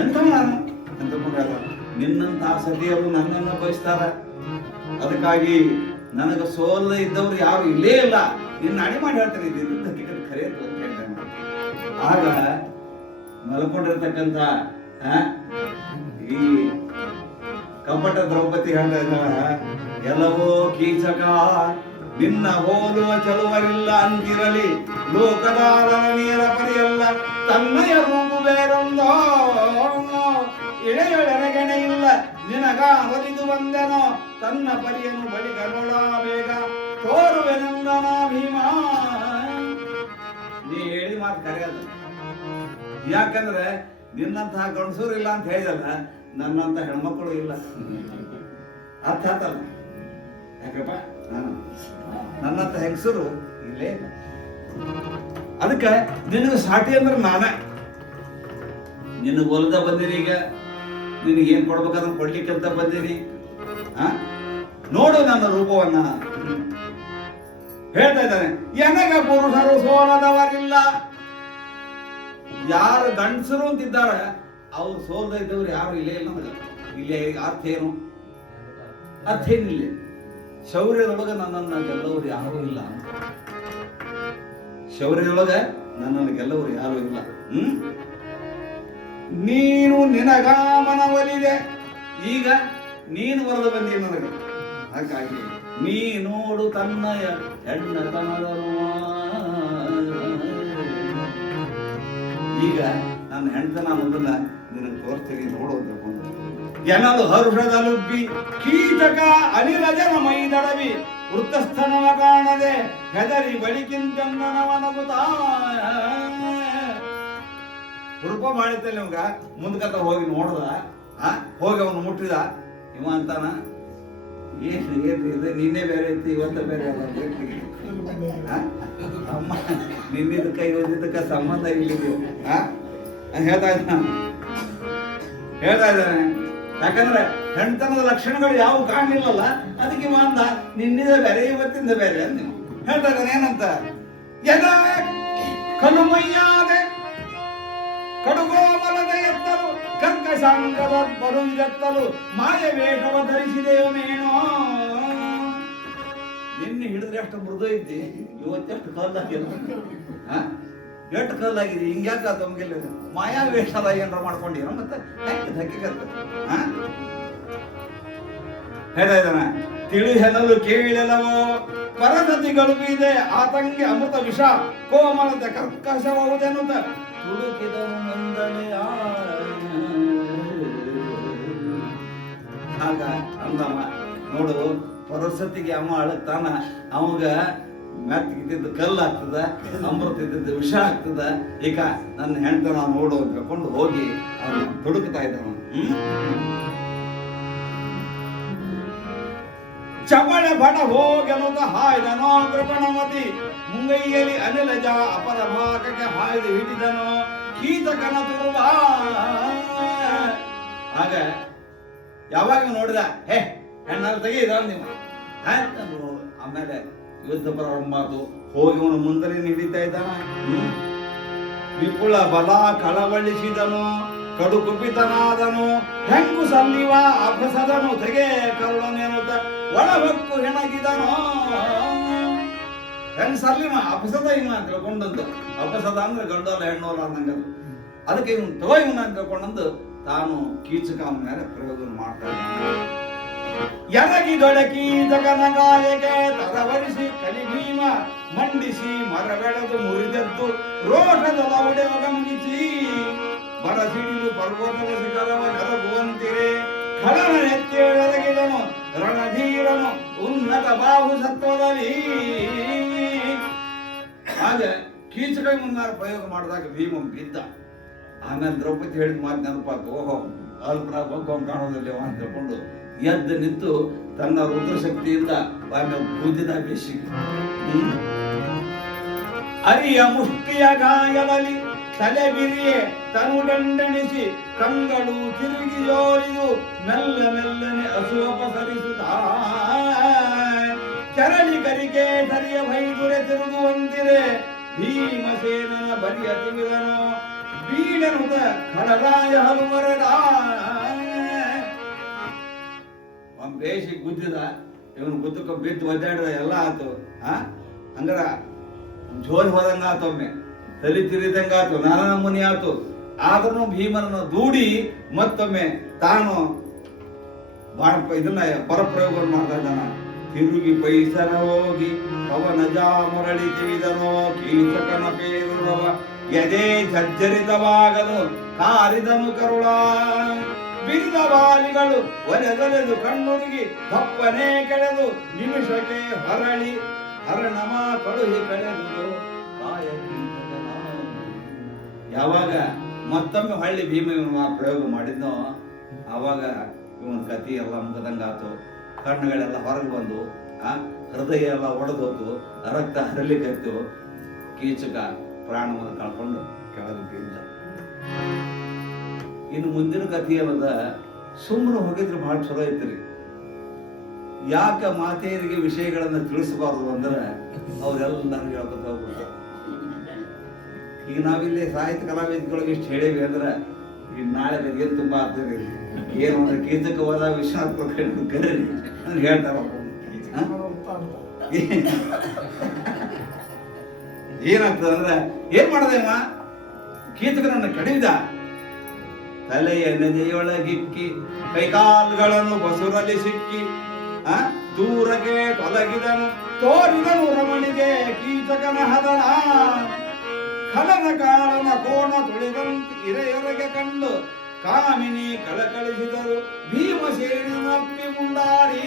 ಎಂತ ನಾನು ಅಂತ ತಿಳ್ಕೊಂಡ್ರ. ನಿನ್ನಂತ ಸತಿಯರು ನನ್ನನ್ನು ಬಯಸ್ತಾರ, ಅದಕ್ಕಾಗಿ ನನಗ ಸೋಲದೆ ಇದ್ದವ್ರು ಯಾರು ಇಲ್ಲೇ ಇಲ್ಲ. ನಿನ್ನ ಅಡಿ ಮಾಡಿ ಹೇಳ್ತೇನೆ, ಇದರಿಂದ ಟಿಕೆಟ್ ಖರೀದು ಅಂತ ಹೇಳ್ತೇನೆ. ಆಗ ಮಲ್ಕೊಂಡಿರ್ತಕ್ಕಂಥ ಈ ಕಪಟ ದ್ರೌಪದಿ ಹೇಳ್ತಾ ಇದ್ದಾಳ, ಎಲ್ಲವೋ ಕೀಚಕ ನಿನ್ನ ಹೋಲುವ ಚಲುವರಿಲ್ಲ ಅಂತಿರಲಿ ಲೋಕದಾರ ನೀರ ಪರಿಯಲ್ಲ ತನ್ನಯ ರೂಪು ಬೇರೊಂದೋ ಇಳೆಯೊಳಗಣೆ ಇಲ್ಲ ನಿನಗ ಒಲಿದು ಬಂದನೋ ತನ್ನ ಪರಿಯನ್ನು ಬಳಿಕ ನೋಡ ಬೇಗ ತೋರುವೆನೆಂದನ ಭೀಮ. ನೀ ಹೇಳಿ ಮಾತು ಕರೆಯಲ್ಲ, ಯಾಕಂದ್ರೆ ನಿನ್ನಂತಹ ಗಂಡಸೂರು ಇಲ್ಲ ಅಂತ ಹೇಳಿದಲ್ಲ, ನನ್ನಂತ ಹೆಣ್ಮಕ್ಕಳು ಇಲ್ಲ. ಅರ್ಥ ಆತಲ್ಲ, ಯಾಕಪ್ಪ ನನ್ನಂತ ಹೆಂಗಸರು ಇಲ್ಲೇ ಇಲ್ಲ. ಅದಕ್ಕೆ ನಿನಗೆ ಸಾಟಿ ಅಂದ್ರೆ ನಾನೇ. ನಿನಗೆ ಹೊಲದ ಬಂದಿನಿ, ಈಗ ನಿನಗೆ ಏನ್ ಕೊಡ್ಬೇಕಾದ್ರೆ ಕೊಡ್ಲಿಕ್ಕಂತ ಬಂದಿನಿ. ನೋಡು ನನ್ನ ರೂಪವನ್ನ ಹೇಳ್ತಾ ಇದ್ದಾನೆ. ಎನಗ ಪುರುಷರು ಸೋಲದವರಿಲ್ಲ. ಯಾರು ಗಂಡಸರು ಅಂತಿದ್ದಾರೆ ಅವ್ರು ಸೋಲ್ದ ಇದ್ದವ್ರು ಯಾರು ಇಲ್ಲೇ ಇಲ್ಲ. ಇಲ್ಲೇ ಅರ್ಥ ಏನು? ಅರ್ಥ ಏನಿಲ್ಲ. ಶೌರ್ಯದೊಳಗ ನನ್ನನ್ನು ಗೆಲ್ಲವರು ಯಾರು ಇಲ್ಲ. ಶೌರ್ಯದೊಳಗ ನನ್ನನ್ನು ಗೆಲ್ಲವರು ಯಾರು ಇಲ್ಲ. ನೀನು ನಿನಗಾಮನ ಒಲಿದೆ, ಈಗ ನೀನು ಬರೆದು ಬಂದಿ ನನಗೆ. ಹಾಗಾಗಿ ನೀ ನೋಡು ತನ್ನಯ ಹೆಣ್ಣತನದ ಈಗ ನನ್ನ ಹೆಣ್ತನ ಅನ್ನೋದನ್ನ ನಿನಗೆ ತೋರಿಸ್ತೀನಿ, ನೋಡು ಅಂತ. ಜನಲು ಹರುಷದಲುಬ್ಬಿ ಕೀಚಕ ಅನಿಲ ಜನ ಮೈದಡವಿ ವೃತ್ತಸ್ಥನವ ಕಾಣದೆ ಹೆದರಿ ಬಳಿಕಿಂತನವನಗುತ್ತ ರೂಪ ಮಾಡಿತ್ತಲ್ಲ ನಿಮ್ಗ ಮುಂದ್ಕತ್ತ ಹೋಗಿ ನೋಡ್ದ ಹೋಗಿ ಅವನು ಮುಟ್ಟಿದ ಇವ ಅಂತಾನ ಏನು ಇದು ನಿನ್ನೆ ಬೇರೆ ಇತ್ತು ಇವತ್ತ ಬೇರೆ ಅಮ್ಮ ನಿನ್ನಿದಕ್ಕ ಇವತ್ತಿದ್ದಕ್ಕ ಸಂಬಂಧ ಇಲ್ಲಿದೆವು ಹೇಳ್ತಾ ಇದ್ದಾನೆ ಯಾಕಂದ್ರೆ ಹೆಣ್ತನದ ಲಕ್ಷಣಗಳು ಯಾವ ಕಾಣಲಿಲ್ಲಲ್ಲ ಅದಕ್ಕೆ ಇವ ಅಂದ ನಿನ್ನಿದ ಬೇರೆ ಇವತ್ತಿಂದ ಬೇರೆ ಅಂತ ಹೇಳ್ತಾ ಇದ್ದಾನೆ ಏನಂತ ಎಲ್ಲ ಕನುಮಯ್ಯಾದೆ ಕಡುಗೋಮಲದ ಎತ್ತಲು ಕರ್ಕಶಾಂಗದ ಬರುಂಜೆತ್ತಲು ಮಾಯ ವೇಷವ ಧರಿಸಿದೆಯೇನೋ ನಿನ್ನೆ ಹಿಡಿದ್ರೆ ಅಷ್ಟು ಮೃದು ಐತಿ ಇವತ್ತೆಷ್ಟು ಕಲ್ಲಾಗಿಲ್ಲ ಎಷ್ಟು ಕಲ್ಲಾಗಿದೆ ಹಿಂಗ್ಯಾಕ ತಮ್ಗೆಲ್ಲ ಮಾಯಾ ವೇಷದ ಏನಾರ ಮಾಡ್ಕೊಂಡಿರೋ ಮತ್ತೆ ಹಕ್ಕಿಗತ್ತ ಹೇಳ್ತಾ ಇದ್ದಾನ ತಿಳಿ ಹೆನಲು ಕೇಳಿಲ್ಲವೋ ಪರಸತಿಗಳು ಇದೆ ಆತಂಗೆ ಅಮೃತ ವಿಷ ಕೋಮಲದ ಕರ್ಕಶಬಹುದೆನ್ನುತ್ತ ತುಡುಕಿದನು ನಂದನೆಯ ಆಗ ಅಂದಮ್ಮ ನೋಡು ಪರಸತಿಗೆ ಅಮ್ಮ ಅಳಗ್ತಾನ ಅವಾಗ ಮೆತ್ತಿಗಿದ್ದ ಕಲ್ಲು ಆಗ್ತದ ಅಮೃತ ಇದ್ದಿದ್ದು ವಿಷ ಆಗ್ತದ ಈಗ ನನ್ನ ಹೆಣ್ತನ ನೋಡು ಅಂತ ಹೇಳ್ಕೊಂಡು ಹೋಗಿ ಅವನು ತುಡುಕ್ತಾ ಇದ್ದಾನ ಚಪಳ ಬಡ ಹೋಗನುತ ಹಾಯ್ದನೋ ಕೃಪಣಮತಿ ಮುಂಗೈಯಲ್ಲಿ ಅನಿಲಜ ಅಪರ ಭಾಗಕ್ಕೆ ಹಾಯ್ದು ಹಿಡಿದನೋ ಕೀಚಕನ ತುರುವ ಆಗ ಯಾವಾಗ ನೋಡಿದ ಹೇ ಹೆಣ್ಣಲ್ಲಿ ತೆಗೆದ ನೀವು ಆಮೇಲೆ ಯುದ್ಧ ಪ್ರಾರಂಭ ಆತು ಹೋಗಿ ಅವನು ಮುಂದರಿ ಹಿಡಿತಾ ಇದ್ದಾನ ವಿಪುಲ ಬಲ ಕಳವಳಿಸಿದನು ಕಡು ಕುಪಿತನಾದನು ಹೆಂಗು ಸಲ್ಲಿವ ಅಭಸದನು ತೆಗೆ ಕರುಣನೆನುತ್ತ ಒಳಬಕ್ಕು ಹೆಣಗಿದನೋ ಹೆಂಗ್ ಸಲ್ಲಿವ ಅಪಸದ ಇವ ಅಂತ ತಿಳ್ಕೊಂಡಂದು ಅಪಸದ ಅಂದ್ರೆ ಗಂಡೋಲ ಹೆಣ್ಣೋಲ ಅನ್ನಂಗದು ಅದಕ್ಕೆ ಇವನು ತಗೋ ಇವನ ಅಂತ ತಿಳ್ಕೊಂಡಂದು ತಾನು ಕೀಚಕ ಅವನ ಮೇಲೆ ಪ್ರಯೋಗ ಮಾಡ್ತಾ ಎರಗಿದೊಳಕಿ ಜಗನಗಾಯಗೆ ತರವರಿಸಿ ಕಲಿಭೀಮ ಮಂಡಿಸಿ ಮರವೆಳೆದು ಮುರಿದದ್ದು ರೋಷದ ಲವಡೆ ಒಗಮುಗಿಸಿ ಬರಸಿಡಿಲು ಪರ್ವತದ ಶಿಖರವ ಜರಗುವಂತಿರೆ ಖಳನ ಎತ್ತೇಳದಗಿದನು ರಣಧೀರನು ಉನ್ನತ ಬಾಹು ಸತ್ವದಲ್ಲಿ ಆಗ ಕೀಚಕ ಮುನ್ನಾರ ಪ್ರಯೋಗ ಮಾಡಿದಾಗ ಭೀಮ ಬಿದ್ದ ಆಮೇಲೆ ದ್ರೌಪದಿ ಹೇಳಿದ ಮಾತು ನೆನಪಾತು ಓಹೋ ಅಲ್ಪ್ರ ಬಗ್ಗ ಕಾಣೋದಿಲ್ಲ ಅಂತ ತಿಳ್ಕೊಂಡು ಎದ್ದು ನಿಂತು ತನ್ನ ರುದ್ರಶಕ್ತಿಯಿಂದ ಬೂದಿದ ಬೇಸಿ ಅರಿಯ ಮುಷ್ಟಿಯ ಗಾಯದಲ್ಲಿ ತಲೆ ಬಿರಿಯೆ ತನು ದಂಡಣಿಸಿ ಕಂಗಳು ತಿರುಗಿ ಜೋರಿದು ಮೆಲ್ಲ ಮೆಲ್ಲನೆ ಅಸುವಪಸರಿಸುತ್ತ ಕೆರಳಿ ಕರಿಗೆ ಸರಿಯ ಭೈದುರೆ ತಿರುಗುವಂತಿದೆ ಭೀಮಸೇನನ ಬರಿಯ ತಿವಿದನು ಬೀಳನುತ ಖಡರಾಯ ಹಲುಮರದ ಬೇಸಿ ಗುದ್ದಿದ ಇವನು ಗುದ್ದಕ್ಕ ಬಿದ್ದು ಒದ್ದಾಡಿದ ಎಲ್ಲ ಆತು ಹಂಗಾರ ಜೋರ್ ಹೋದಂಗ ಆತೊಮ್ಮೆ ತಲೆ ತಿರಿದಂಗ ಆತು ನಾನಾ ನಮೂನಿ ಆತು ಆದ್ರೂ ಭೀಮನನ್ನು ದೂಡಿ ಮತ್ತೊಮ್ಮೆ ತಾನು ಇದನ್ನ ಪರಪ್ರಯೋಗ ಮಾಡ್ತಾ ಇದ್ದಾನ ತಿರುಗಿ ಪೈಸರ ಹೋಗಿ ಅವನ ಜಾಮರಳಿ ತಿವಿದನೋ ಕೀಚಕನ ಪೇರುಳವ ಎದೆ ಜರ್ಜರಿತವಾಗಲು ಕಾರಿದನು ಕರುಳ ಬಿರಿದ ಬಾಲಿಗಳು ಒಲೆದೊಲೆದು ಕಣ್ಣುರುಗಿ ದಪ್ಪನೆ ಕೆಳೆದು ನಿಮಿಷಕ್ಕೆ ಹರಳಿ ಹರಣಮ ಕಳುಹಿ ಕಳೆದು ಯಾವಾಗ ಮತ್ತೊಮ್ಮೆ ಹಳ್ಳಿ ಭೀಮ ಇವನು ಪ್ರಯೋಗ ಮಾಡಿದ್ನೋ ಆವಾಗ ಇವನ ಕತಿ ಎಲ್ಲ ಮುಗದಂಗಾತು ಕಣ್ಣುಗಳೆಲ್ಲ ಹೊರಗೆ ಬಂದು ಹೃದಯ ಎಲ್ಲ ಒಡೆದೋತು ರಕ್ತ ಹರಲಿಕ್ಕತ್ತು ಕೀಚಕ ಪ್ರಾಣವನ್ನು ಕಳ್ಕೊಂಡು ಕೆಳಗೆ ಬಿದ್ದ ಇನ್ನು ಮುಂದಿನ ಕಥೆ ಏನದ ಸುಮ್ಮನೆ ಹೋಗಿದ್ರೆ ಬಹಳ ಚಲೋ ಐತ್ರಿ ಯಾಕ ಮಾತೆಯರಿಗೆ ವಿಷಯಗಳನ್ನ ತಿಳಿಸಬಾರ್ದು ಅಂದ್ರೆ ಅವ್ರೆಲ್ಲರೂ ಹೇಳ್ಕೊತ ಹೋಗ್ಬಿಡ್ತಾರೆ ಈಗ ನಾವಿಲ್ಲಿ ಸಾಹಿತ್ಯ ಕಲಾವೇದಿಕೆಯೊಳಗೆ ಇಷ್ಟು ಹೇಳೇವಿ ಅಂದ್ರೆ ಈಗ ನಾಳೆ ಏನ್ ತುಂಬಾ ಆಗ್ತದೆ ಏನು ಅಂದ್ರೆ ಕೀಚಕವಾದ ವಿಶ್ವನಾಥ ಕರೀರಿ ಅಂದ್ರೆ ಹೇಳ್ತಾರ ಏನಾಗ್ತದ ಅಂದ್ರೆ ಏನ್ ಮಾಡದೇವ ಕೀಚಕನನ್ನ ಕಡಿದ ತಲೆಯ ನೆನೆಯೊಳಗಿಕ್ಕಿ ಕೈಕಾಲುಗಳನ್ನು ಬಸುರಲ್ಲಿ ಸಿಕ್ಕಿ ದೂರಗೆ ತೊಲಗಿದನು ತೋರಿದನು ರಮಣಿಗೆ ಕೀಚಕನ ಹದನ ಖಲನ ಕಾಲನ ಕೋಣ ತುಳಿದಂತ ಇರೆಯೊರಗೆ ಕಂಡು ಕಾಮಿನಿ ಕಳಕಳಿಸಿದರು ಭೀಮಸೇನಪ್ಪಿ ಮುಂದಾಡಿ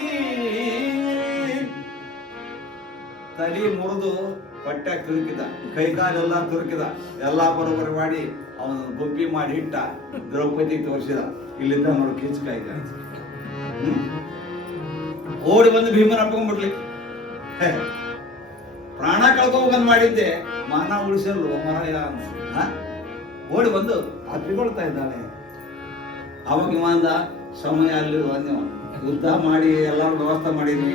ತಲೆ ಮುರಿದು ಹೊಟ್ಟೆ ತುರುಕಿದ, ಕೈಕಾಲೆಲ್ಲ ತುರುಕಿದ, ಎಲ್ಲಾ ಬರೋಬರಿ ಮಾಡಿ ಅವನು ಗುಪ್ಪಿ ಮಾಡಿ ಇಟ್ಟ, ದ್ರೌಪದಿ ತೋರಿಸಿದ. ಇಲ್ಲಿಂದ ನೋಡು ಕಿಚ್ಕಾಯ್ದ. ಓಡಿ ಬಂದು ಭೀಮನ ಅಪ್ಕೊಂಡ್ಬಿಡ್ಲಿ. ಪ್ರಾಣ ಕಳ್ಕೋಬೇಕಂತ ಮಾಡಿದ್ದೆ, ಮಾನ ಉಳಿಸಲು ಮರಾಯ ಅನ್ಸ. ಓಡಿ ಬಂದು ಅಪ್ಪಿಕೊಳ್ತಾ ಇದ್ದಾನೆ. ಅವಾಗ ಇವಂದ ಸಮಯ ಅಲ್ಲಿರುವ ಯುದ್ಧ ಮಾಡಿ ಎಲ್ಲರೂ ವ್ಯವಸ್ಥೆ ಮಾಡಿದ್ವಿ,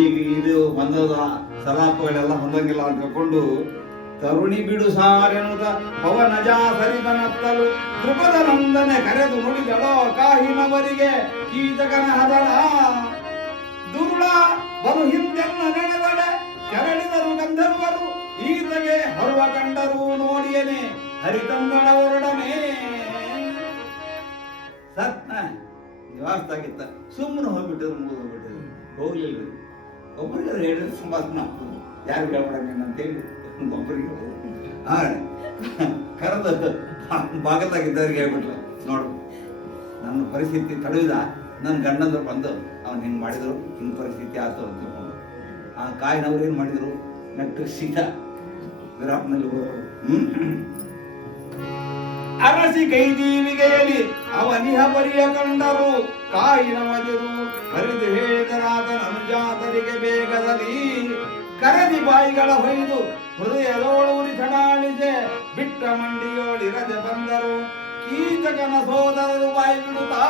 ಈಗ ಇದು ಬಂದದ ಸಲಾಪಗಳೆಲ್ಲ ಹೊಂದಂಗಿಲ್ಲ ಅಂತ ತಿಳ್ಕೊಂಡು ತರುಣಿ ಬಿಡು ಸಾರೆನುದ ಪವನಜ ಸರಿದನತ್ತಲು ದ್ರುಪದ ನಂದನೆ ಕರೆದು ನುಡಿದಳೋ ಕಾಹಿನವರಿಗೆ ಕೀಚಕನ ಹದಳ ದುರುಳ ಬಲು ಹಿಂದೆಲ್ಲ ನೆನೆದಡೆ ಕೆರಳಿದರು ಗಂಧರ್ವರು ಈತಗೆ ಹೊರುವ ಕಂಡರು ನೋಡಿಯನೆ ಹರಿತಂದಳವರೊಡನೆ. ಸತ್ನ ನಿವಾಸದಾಗಿತ್ತ, ಸುಮ್ಮನೆ ಹೋಗ್ಬಿಟ್ಟಿದ್ರು, ಮುಗಿದೋಗ್ಬಿಟ್ಟಿದ್ರು, ಹೋಗ್ಲಿಲ್ಲ. ಒಬ್ಬರಿಗೆ ಹೇಳಿದ್ರೆ ಸಂಭಾಷಣೆ ಆಗ್ತದೆ, ಯಾರು ಹೇಳ್ಬಿಡಂಗ ಅಂತೇಳಿ ಒಬ್ಬರಿಗೆ ಕರೆದ ಭಾಗದಾಗಿದ್ದವ್ರಿಗೆ ಹೇಳ್ಬಿಟ್ಲ, ನೋಡು ನನ್ನ ಪರಿಸ್ಥಿತಿ ತಡೆಯುದ, ನನ್ನ ಗಂಡಂದ್ರು ಬಂದು ಅವ್ನು ಹಿಂಗೆ ಮಾಡಿದ್ರು, ಹಿಂಗೆ ಪರಿಸ್ಥಿತಿ ಆಯ್ತು ಅಂತ ತಿಳ್ಕೊಂಡು ಆ ಕಾಯಿನವ್ರು ಏನು ಮಾಡಿದ್ರು, ನೆಟ್ಟು ಸೀದಾ ವಿರಾಟ್ನಲ್ಲಿ ಹೋದರು. ಅರಸಿ ಕೈದೀವಿಗೆಯಲ್ಲಿ ಅವನಿಹ ಪರಿಯ ಕಂಡರು ಕಾಯಿನ ಮಜರು ಹರಿದು ಹೇಳಿದರಾದ ಅನುಜಾತರಿಗೆ ಬೇಗದಲ್ಲಿ ಕರದಿ ಬಾಯಿಗಳ ಹೊಯ್ದು ಹೃದಯದೋಳೂರಿ ಚಡಾಳಿಸೆ ಬಿಟ್ಟ ಮಂಡಿಯೋಳಿರದೆ ಬಂದರು ಕೀಚಕನ ಸೋದರರು ಬಾಯಿ ಬಿಡುತ್ತಾ.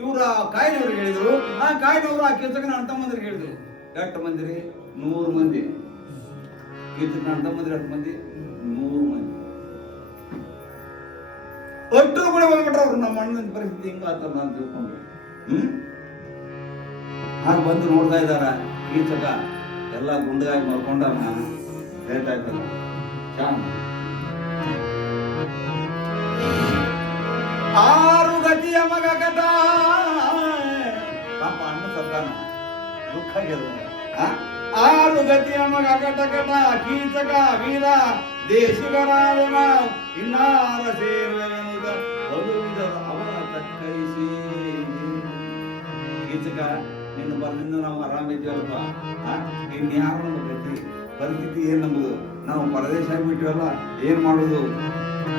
ಇವರ ಕಾಯಿನವ್ರಿಗೆ ಹೇಳಿದ್ರು, ಆ ಕಾಯಿನವರು ಆ ಕೀಚಕನ ಅಣ್ತಮ್ಮಂದ್ರಿಗೆ ಹೇಳಿದ್ರು. ಎಷ್ಟು ಮಂದಿರಿ? 100 ಮಂದಿ. ಕೀಚಕನ ಅಣ್ತಮ್ಮಂದ್ರಿ ಎಷ್ಟು ಮಂದಿ? 100 ಮಂದಿ. ಒಟ್ಟರು ಕೂಡ ಬಂದ್ಬಿಟ್ರ ಅವ್ರು, ನಮ್ಮ ಅಣ್ಣನ ಪರಿಸ್ಥಿತಿ ಹಿಂಗ ಆತಲ್ಲ ಅಂತ ತಿಳ್ಕೊಂಡ್ರು. ಹಾಗೆ ಬಂದು ನೋಡ್ತಾ ಇದ್ದಾರ. ಕೀಚಕ ಎಲ್ಲ ಗುಂಡಾಗಿ ಮಲ್ಕೊಂಡ ಹೇಳ್ತಾ ಇದ್ದಲ್ಲ, ಚಾನ್ ಆರು ಗತಿಯ ಮಗ ಕಟ ಪಾಪ ಅಣ್ಣ ಸತ್ತಾನ, ದುಃಖ ಆರು ಗತಿಯ ಮಗ ಕಟ ಕಟ ಕೀಚಕ ವೀರ ದೇಶಿಗರಾದ ಇನ್ನಾರ ಸೇರುವೆನುದ ಬದುವಿದರು ಅವರ ತಕ್ಕರಿಸಿ. ಕೀಚಕ ನಿನ್ನ ಬಂದಿಂದ ನಾವು ಆರಾಮಿದ್ದೀವಲ್ಪ, ಇನ್ಯಾರು ನಮ್ಮ ಗತಿ ಪರಿಸ್ಥಿತಿ ಏನ್ ನಮ್ಮದು, ನಾವು ಪರದೇಶ ಆಗ್ಬಿಟ್ಟಿವಲ್ಲ, ಏನ್ ಮಾಡುದು?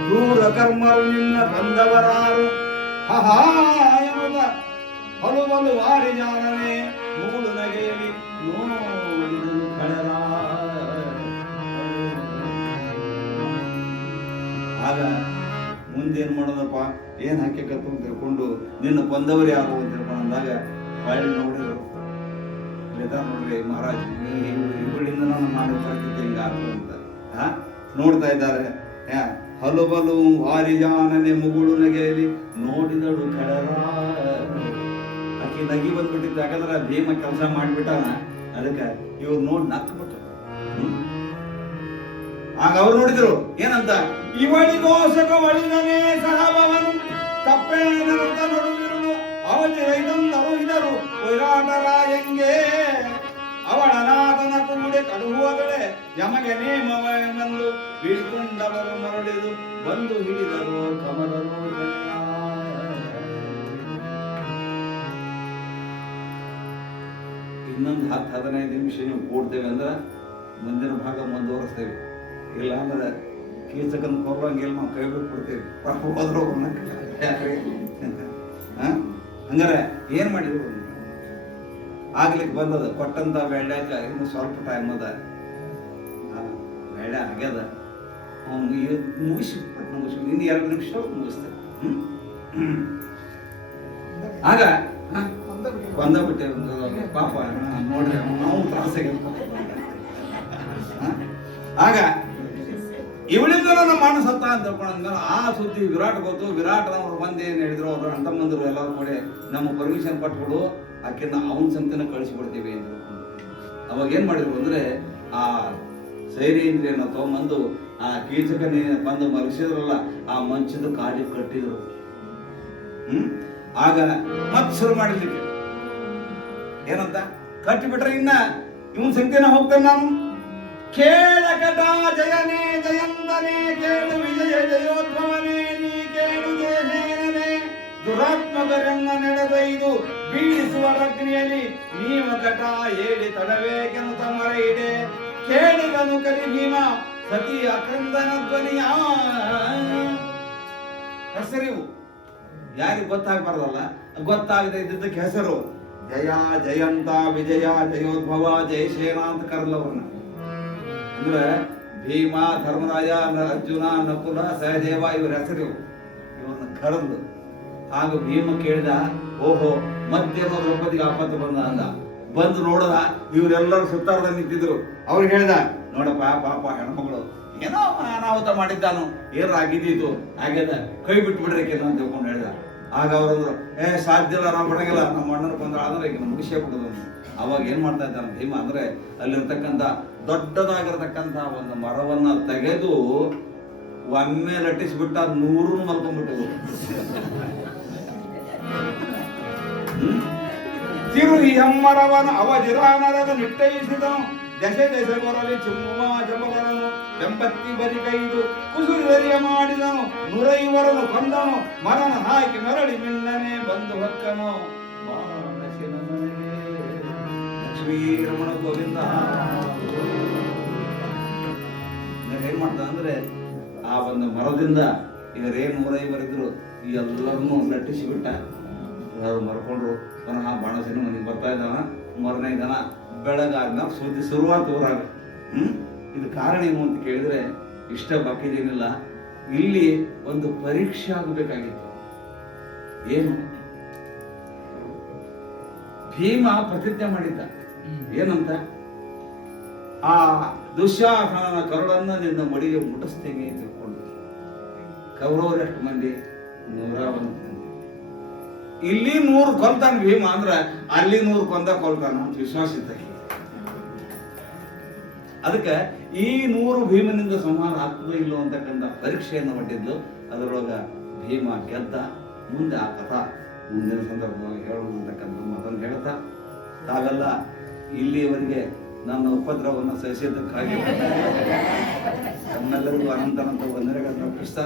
ದೂರ ಕರ್ಮರು ನಿನ್ನ ಬಂದವರಾರು ಹಹಾ ಎನ್ನುತ್ತ ಹಲುಬಲು ವಾರಿ ಜಾರನೆ ಮೂಡು ನಗೆಯಲ್ಲಿ ನೋಡಿದನು ಕಳೆರ. ಆಗ ಮುಂದೇನ್ ಮಾಡೋದಪ್ಪ, ಏನ್ ಹಾಕಿಕತ್ತು ಅಂತ ತಿಳ್ಕೊಂಡು ನಿನ್ನ ಬಂದವರು ಯಾರು ಅಂತ ತಿಳ್ಕೊಂಡು ಅಂದಾಗ ಹೊಳ್ಳಿ ನೋಡಿದ್ರು. ನೋಡ್ರಿ ಮಹಾರಾಜ್, ಇವುಗಳಿಂದ ನಾನು ಮಾಡೋ ಪರಿಸ್ಥಿತಿ ಹಿಂಗ ಆಗ್ತದೆ ಅಂತ ನೋಡ್ತಾ ಇದ್ದಾರೆ. ಹಲುಬಲು ವಾರಿಜಾನನೆ ಮುಗುಳು ನಗೆಯಲ್ಲಿ ನೋಡಿದಳು ಕಳೆರ. ಆಕಿ ನಗಿ ಬಂದ್ಬಿಟ್ಟಿತ್ತು, ಯಾಕಂದ್ರೆ ಭೀಮ ಕೆಲಸ ಮಾಡ್ಬಿಟ್ಟಾನ, ಅದಕ್ಕೆ ಇವ್ರು ನೋಡಿ ನಕ್ಬಿಟ್ರು. ಆಗ ಅವ್ರು ನೋಡಿದ್ರು ಏನಂತ, ಇವಳಿಗೋಸಕ ಒಳಿದನೇ ಸಹಭವನು ತಪ್ಪೇನಂತ ನೋಡುತ್ತಿರುವುದು ಅವಧಿ ವೈದಂದರು ಇದರು ವಿರಾಟರಾಯಂಗೆ ಅವಳ ನಾದನ ಕೂಡೆ ಕಡುಹುವದಳೆ ಯಮಗೆ ನೇಮವೆಂದು ಬೀಳ್ಕೊಂಡವರು ಮರಳಿದು ಬಂದು ಹಿಡಿದರು ಕಮಲರು. ಇನ್ನೊಂದು 10-15 ನಿಮಿಷ ನೀವು ಕೂಡ್ತೇವೆ ಅಂದ್ರೆ ಮುಂದಿನ ಭಾಗ ಮುಂದುವರಿಸ್ತೇವೆ. ಇಲ್ಲ ಅಂದ್ರೆ ಕೀಚಕನ ಕೊಲ್ಲಂಗಿಲ್ಲ, ನಾವು ಕೈ ಬಿಟ್ಬಿಡ್ತೇವೆ. ಹೋದ್ರು ಹಂಗಾರೆ ಏನ್ ಮಾಡಿದ್ರು, ಆಗ್ಲಿಕ್ಕೆ ಬಂದದ ಕೊಟ್ಟಂತ ಬೆಳ್ಳ್ಯಾಕ ಇನ್ನು ಸ್ವಲ್ಪ ಟೈಮ್ ಅದ, ಬೆಳ್ಳ ಆಗ್ಯದ, ಮುಗಿಸಿ ಇನ್ನು 2 ನಿಮಿಷ ಮುಗಿಸ್ತೇವೆ. ಆಗ ಬಂದಬಿಟ್ಟೆ ಪಾಪ ನೋಡ್ರಿ, ನಾವು ತ್ರಾಸಾಗ. ಆಗ ಇವಳಿಂದ ನಮ್ಮ ಅಣ್ಣ ಸತ್ತ ಅಂತ ತಿಳ್ಕೊಂಡ ಆ ಸುದ್ದಿ ವಿರಾಟ್ ಗೊತ್ತು. ವಿರಾಟ್ನವ್ರು ಬಂದು ಏನ್ ಹೇಳಿದ್ರು, ಅವ್ರ ಅಣ್ತಮ್ಮಂದ್ರು ಎಲ್ಲರೂ ಕೂಡ ನಮ್ಮ ಪರ್ಮಿಷನ್ ಕೊಟ್ಬಿಡು, ಆಕೆನ ಅವನ ಸಂತನ ಕಳಿಸಿಬಿಡ್ತೀವಿ ಅಂತ. ಅವಾಗ ಏನ್ ಮಾಡಿದ್ರು ಅಂದ್ರೆ, ಆ ಸೈರೇಂದ್ರಿಯನ್ನ ತಗೊಂಬಂದು ಆ ಕೀಚಕನೇ ಬಂದು ಮಲಗಿಸಿದ್ರಲ್ಲ, ಆ ಮಂಚದ ಕಾಡಿ ಕಟ್ಟಿದ್ರು. ಆಗ ಮತ್ ಶುರು ಮಾಡಿರ್ಲಿಕ್ಕೆ ಏನಂತ ಕಟ್ಟಿಬಿಟ್ರೆ ಇನ್ನ ಇವನ್ ಸಂಖ್ಯೆನ ಹೋಗ್ತೇನೆ ನಾನು, ಕೇಳಕಟ ಜಯನೇ ಜಯಂದನೇ ಕೇಳು ವಿಜಯ ಜಯೋದ್ಭವನೇ ನೀ ಕೇಳು ದೇಶೇನನೇ ದುರಾತ್ಮಕರನ್ನ ನಡೆದೊಯ್ದು ಬೀಳಿಸುವ ಅಗ್ನಿಯಲ್ಲಿ ನೀವ ಕಟ ಏಳಿ ತಡಬೇಕೆನುತ ಮೊರೆ ಇಡೆ ಕೇಳಿದನು ಕಲಿ ಭೀಮ ಸತಿ ಅಕ್ರಂದನ ಧ್ವನಿಯ ಹೆಸರಿವು ಯಾರಿಗೆ ಗೊತ್ತಾಗಬಾರ್ದಲ್ಲ, ಗೊತ್ತಾಗದೆ ಇದ್ದಕ್ಕೆ ಹೆಸರು ಜಯ ಜಯಂತ ವಿಜಯ ಜಯೋದ್ಭವ ಜಯಶೇನ ಅಂತ ಕರೆದವ್ರನ್ನ. ಅಂದ್ರೆ ಭೀಮ ಧರ್ಮರಾಯ ಅರ್ಜುನ ನಕುಲ ಸಹದೇವ ಇವರ ಹೆಸರು ಇವ್ರನ್ನ ಕರೆದು ಆಗ ಭೀಮ ಕೇಳಿದ, ಓಹೋ ಮಧ್ಯಮ ದ್ರೌಪದಿಗೆ ಆಪತ್ತು ಬಂದ ಅಂದ. ಬಂದು ನೋಡದ ಇವರೆಲ್ಲರೂ ಸುತ್ತಾರದ ನಿಂತಿದ್ರು. ಅವ್ರಿಗೆ ಹೇಳಿದ, ನೋಡಪ್ಪ ಪಾಪ ಹೆಣ್ಮಗಳು ಏನೋ ಅನಾಹುತ ಮಾಡಿದ್ದಾನು, ಏನಾರ ಆಗಿದ್ದು ಆಗ್ಯದ, ಕೈ ಬಿಟ್ಟು ಬಿಡ್ರಿ ಅಂತ ತಿಳ್ಕೊಂಡು ಹೇಳಿದ. ಆಗ ಅವ್ರಂದ್ರು, ಸಾಧ್ಯ ಇಲ್ಲ, ನಾವು ಬಿಡಂಗಿಲ್ಲ, ನಮ್ಮ ಅಣ್ಣನ ಬಂದ್ರೆ ಆದ್ರೆ ಈಗ ಮುಗಿಸೇ ಬಿಡೋದು. ಅವಾಗ ಏನ್ ಮಾಡ್ತಾ ಇದ್ದಾನೆ ಭೀಮ ಅಂದ್ರೆ ಅಲ್ಲಿರ್ತಕ್ಕಂಥ ದೊಡ್ಡದಾಗಿರ್ತಕ್ಕಂಥ ಒಂದು ಮರವನ್ನ ತೆಗೆದು ಒಮ್ಮೆ ಲಟ್ಟಿಸ್ಬಿಟ್ಟ 100 ಮಲ್ಕೊಂಡ್ಬಿಟ್ಟು ತಿರುಗಿ ಹೆಮ್ಮರವನ ಅವಧಿರಾನರದ ನಿಟ್ಟಯಿಸಿದನು. ದಶೆ ದಶೆ ಬರಲಿ ಚಿಮ್ಮುವ ಜಮವರನು ಬೆಂಬತ್ತಿ ಬರಿ ಕೈದು ಕುಸುರಿದರಿಯ ಮಾಡಿದನು. 150 ಕೊಂದನು ಮರನ ಹಾಕಿ ಮರಳಿ ಮಿನ್ನನೆ ಬಂದು ಹೊಕ್ಕನು. ಲಕ್ಷ್ಮೀ ರಮಣ ಗೋವಿಂದ ಏನ್ ಮಾಡ್ದ ಅಂದ್ರೆ ಆ ಒಂದು ಮರದಿಂದ ಇವರೇನ್ 150 ಇದ್ರು ಎಲ್ಲರನ್ನೂ ಲಟ್ಟಿಸಿ ಬಿಟ್ಟ. ಯಾರು ಮರ್ಕೊಂಡ್ರು. ಪುನಃ ಬಾಣಸಿನ ಮನೆಗೆ ಬರ್ತಾ ಇದ್ದಾನ. 3ನೇ ದಿನ ಬೆಳಗಾದ್ಮೇಲೆ ಸುದ್ದಿ ಶುರುವಾತ ಊರಾಗ. ಇದು ಕಾರಣ ಏನು ಅಂತ ಕೇಳಿದ್ರೆ ಇಷ್ಟ ಬಾಕಿದೇನಿಲ್ಲ, ಇಲ್ಲಿ ಒಂದು ಪರೀಕ್ಷೆ ಆಗಬೇಕಾಗಿತ್ತು. ಏನು? ಭೀಮ ಪ್ರತಿಜ್ಞೆ ಮಾಡಿದ್ದ ಏನಂತ, ಆ ದುಶ್ಯಾಸನನ ಕರುಳನ್ನ ನಿನ್ನ ಮಡಿಗೆ ಮುಟ್ಟಿಸ್ತೇನೆ ಅಂತ ತಿಳ್ಕೊಂಡು. ಕೌರವರೆಷ್ಟು ಮಂದಿ? 101 ಮಂದಿ. ಇಲ್ಲಿ 100 ಕೊಲ್ತಾನ ಭೀಮ ಅಂದ್ರ ಅಲ್ಲಿ 100 ಕೊಂದ ಕೊಲ್ತಾನ ಅಂತ ವಿಶ್ವಾಸ ಇದ್ದ. ಅದಕ್ಕೆ ಈ 100 ಭೀಮನಿಂದ ಸಂಹಾರ ಆಗ್ತದೋ ಇಲ್ಲೋ ಅಂತಕ್ಕಂಥ ಪರೀಕ್ಷೆಯನ್ನು ಒಡ್ಡಿದ್ದು. ಅದರೊಳಗ ಭೀಮ ಗೆದ್ದ. ಮುಂದೆ ಆ ಕಥಾ ಮುಂದಿನ ಸಂದರ್ಭದಲ್ಲಿ ಹೇಳೋದು ಅಂತಕ್ಕಂಥ ಮಾತನ್ನು ಹೇಳ್ತಾ, ತಾವೆಲ್ಲ ಇಲ್ಲಿಯವರೆಗೆ ನನ್ನ ಉಪದ್ರವವನ್ನು ಸಹಿಸಿದ್ದಕ್ಕಾಗಿ ತಮ್ಮೆಲ್ಲರಿಗೂ ಅನಂತ ವಂದನೆಗಳನ್ನು ಅರ್ಪಿಸ್ತಾ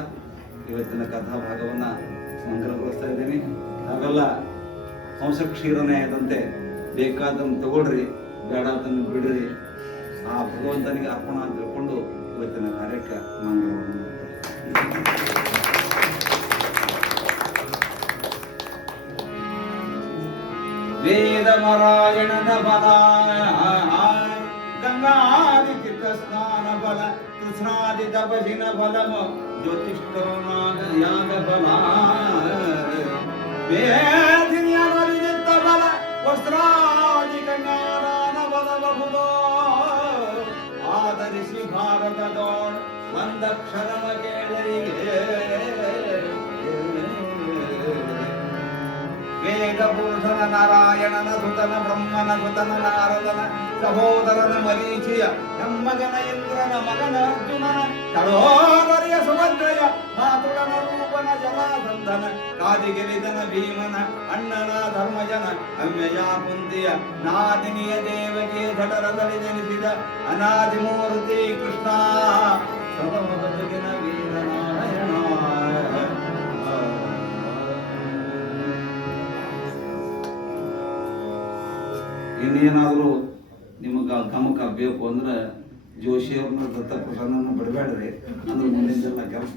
ಇವತ್ತಿನ ಕಥಾ ಭಾಗವನ್ನ ಮಂಗಲಗೊಳಿಸ್ತಾ ಇದ್ದೀನಿ. ತಾವೆಲ್ಲ ಹಂಸ ಕ್ಷೀರನ್ಯಾಯದಂತೆ ಬೇಕಾದನ್ನು ತಗೊಳ್ರಿ, ಬೇಡದನ್ನು ಬಿಡ್ರಿ. ಆ ಭಗವಂತನಿಗೆ ಅರ್ಪಣ ಅಂತ ತಿಳ್ಕೊಂಡು ಇವತ್ತಿನ ಕಾರ್ಯಕ್ಕೆ ಮಂಗಳವನ್ನು ವೇದ ಮರಾಯಣನ ಬಲ ಗಂಗಾದಿ ತೀರ್ಥ ಸ್ನಾನ ಬಲ ಕೃಷ್ಣಾದಿ ತಪಸಿನ ಬಲಮ ಜ್ಯೋತಿಷ್ಠೋ ಯಾಗ ಬಲ ವೇದಿನಿಯ ಬಲಿದಿತ್ತ ಬಲ ವಸ್ತ್ರಾದಿ ಗಂಗಾದಾನ ಬಲ ಬಹುದೋ ಆದರಿಸಿ ಭಾರತದೋಳ್ ಒಂದಕ್ಷರಮ ಕೇಳರಿಗೆ ವೇದ ಪುರುಷನ ನಾರಾಯಣನ ಸುತನ ಬ್ರಹ್ಮನ ಸುತನ ನಾರದನ ಸಹೋದರನ ಮರೀಚಿಯ ನಮ್ಮಗನ ಇಂದ್ರನ ಮಗನ ಅರ್ಜುನನ ತಡೋದರಿಯ ಸುಭದ್ರಯ ಮಾತೃಡನ ರೂಪನ ಜಲಾಸಂಧನ ಕಾದಿಗೆಲಿದನ ಭೀಮನ ಅಣ್ಣನ ಧರ್ಮಜನ ಅಮ್ಯಯ ಕುಂತಿಯ ನಾದಿನಿಯ ದೇವಗೆ ಜಠರದಲ್ಲಿ ಜನಿಸಿದ ಅನಾದಿಮೂರ್ತಿ ಕೃಷ್ಣ ಸದಮದ ಜಗಿನ ವೀರನಾರಾಯಣ. ಇನ್ನೇನಾದರೂ ನಿಮಗೆ ಗಮಕ ಬೇಕು ಅಂದ್ರೆ ಜೋಶಿಯವ್ರನ್ನ ದತ್ತಪ್ರಸನ್ನ ಬಿಡಬೇಡ್ರಿ, ಅಂದ್ರೆ ಮುಂದಿನ ಕೆಲಸ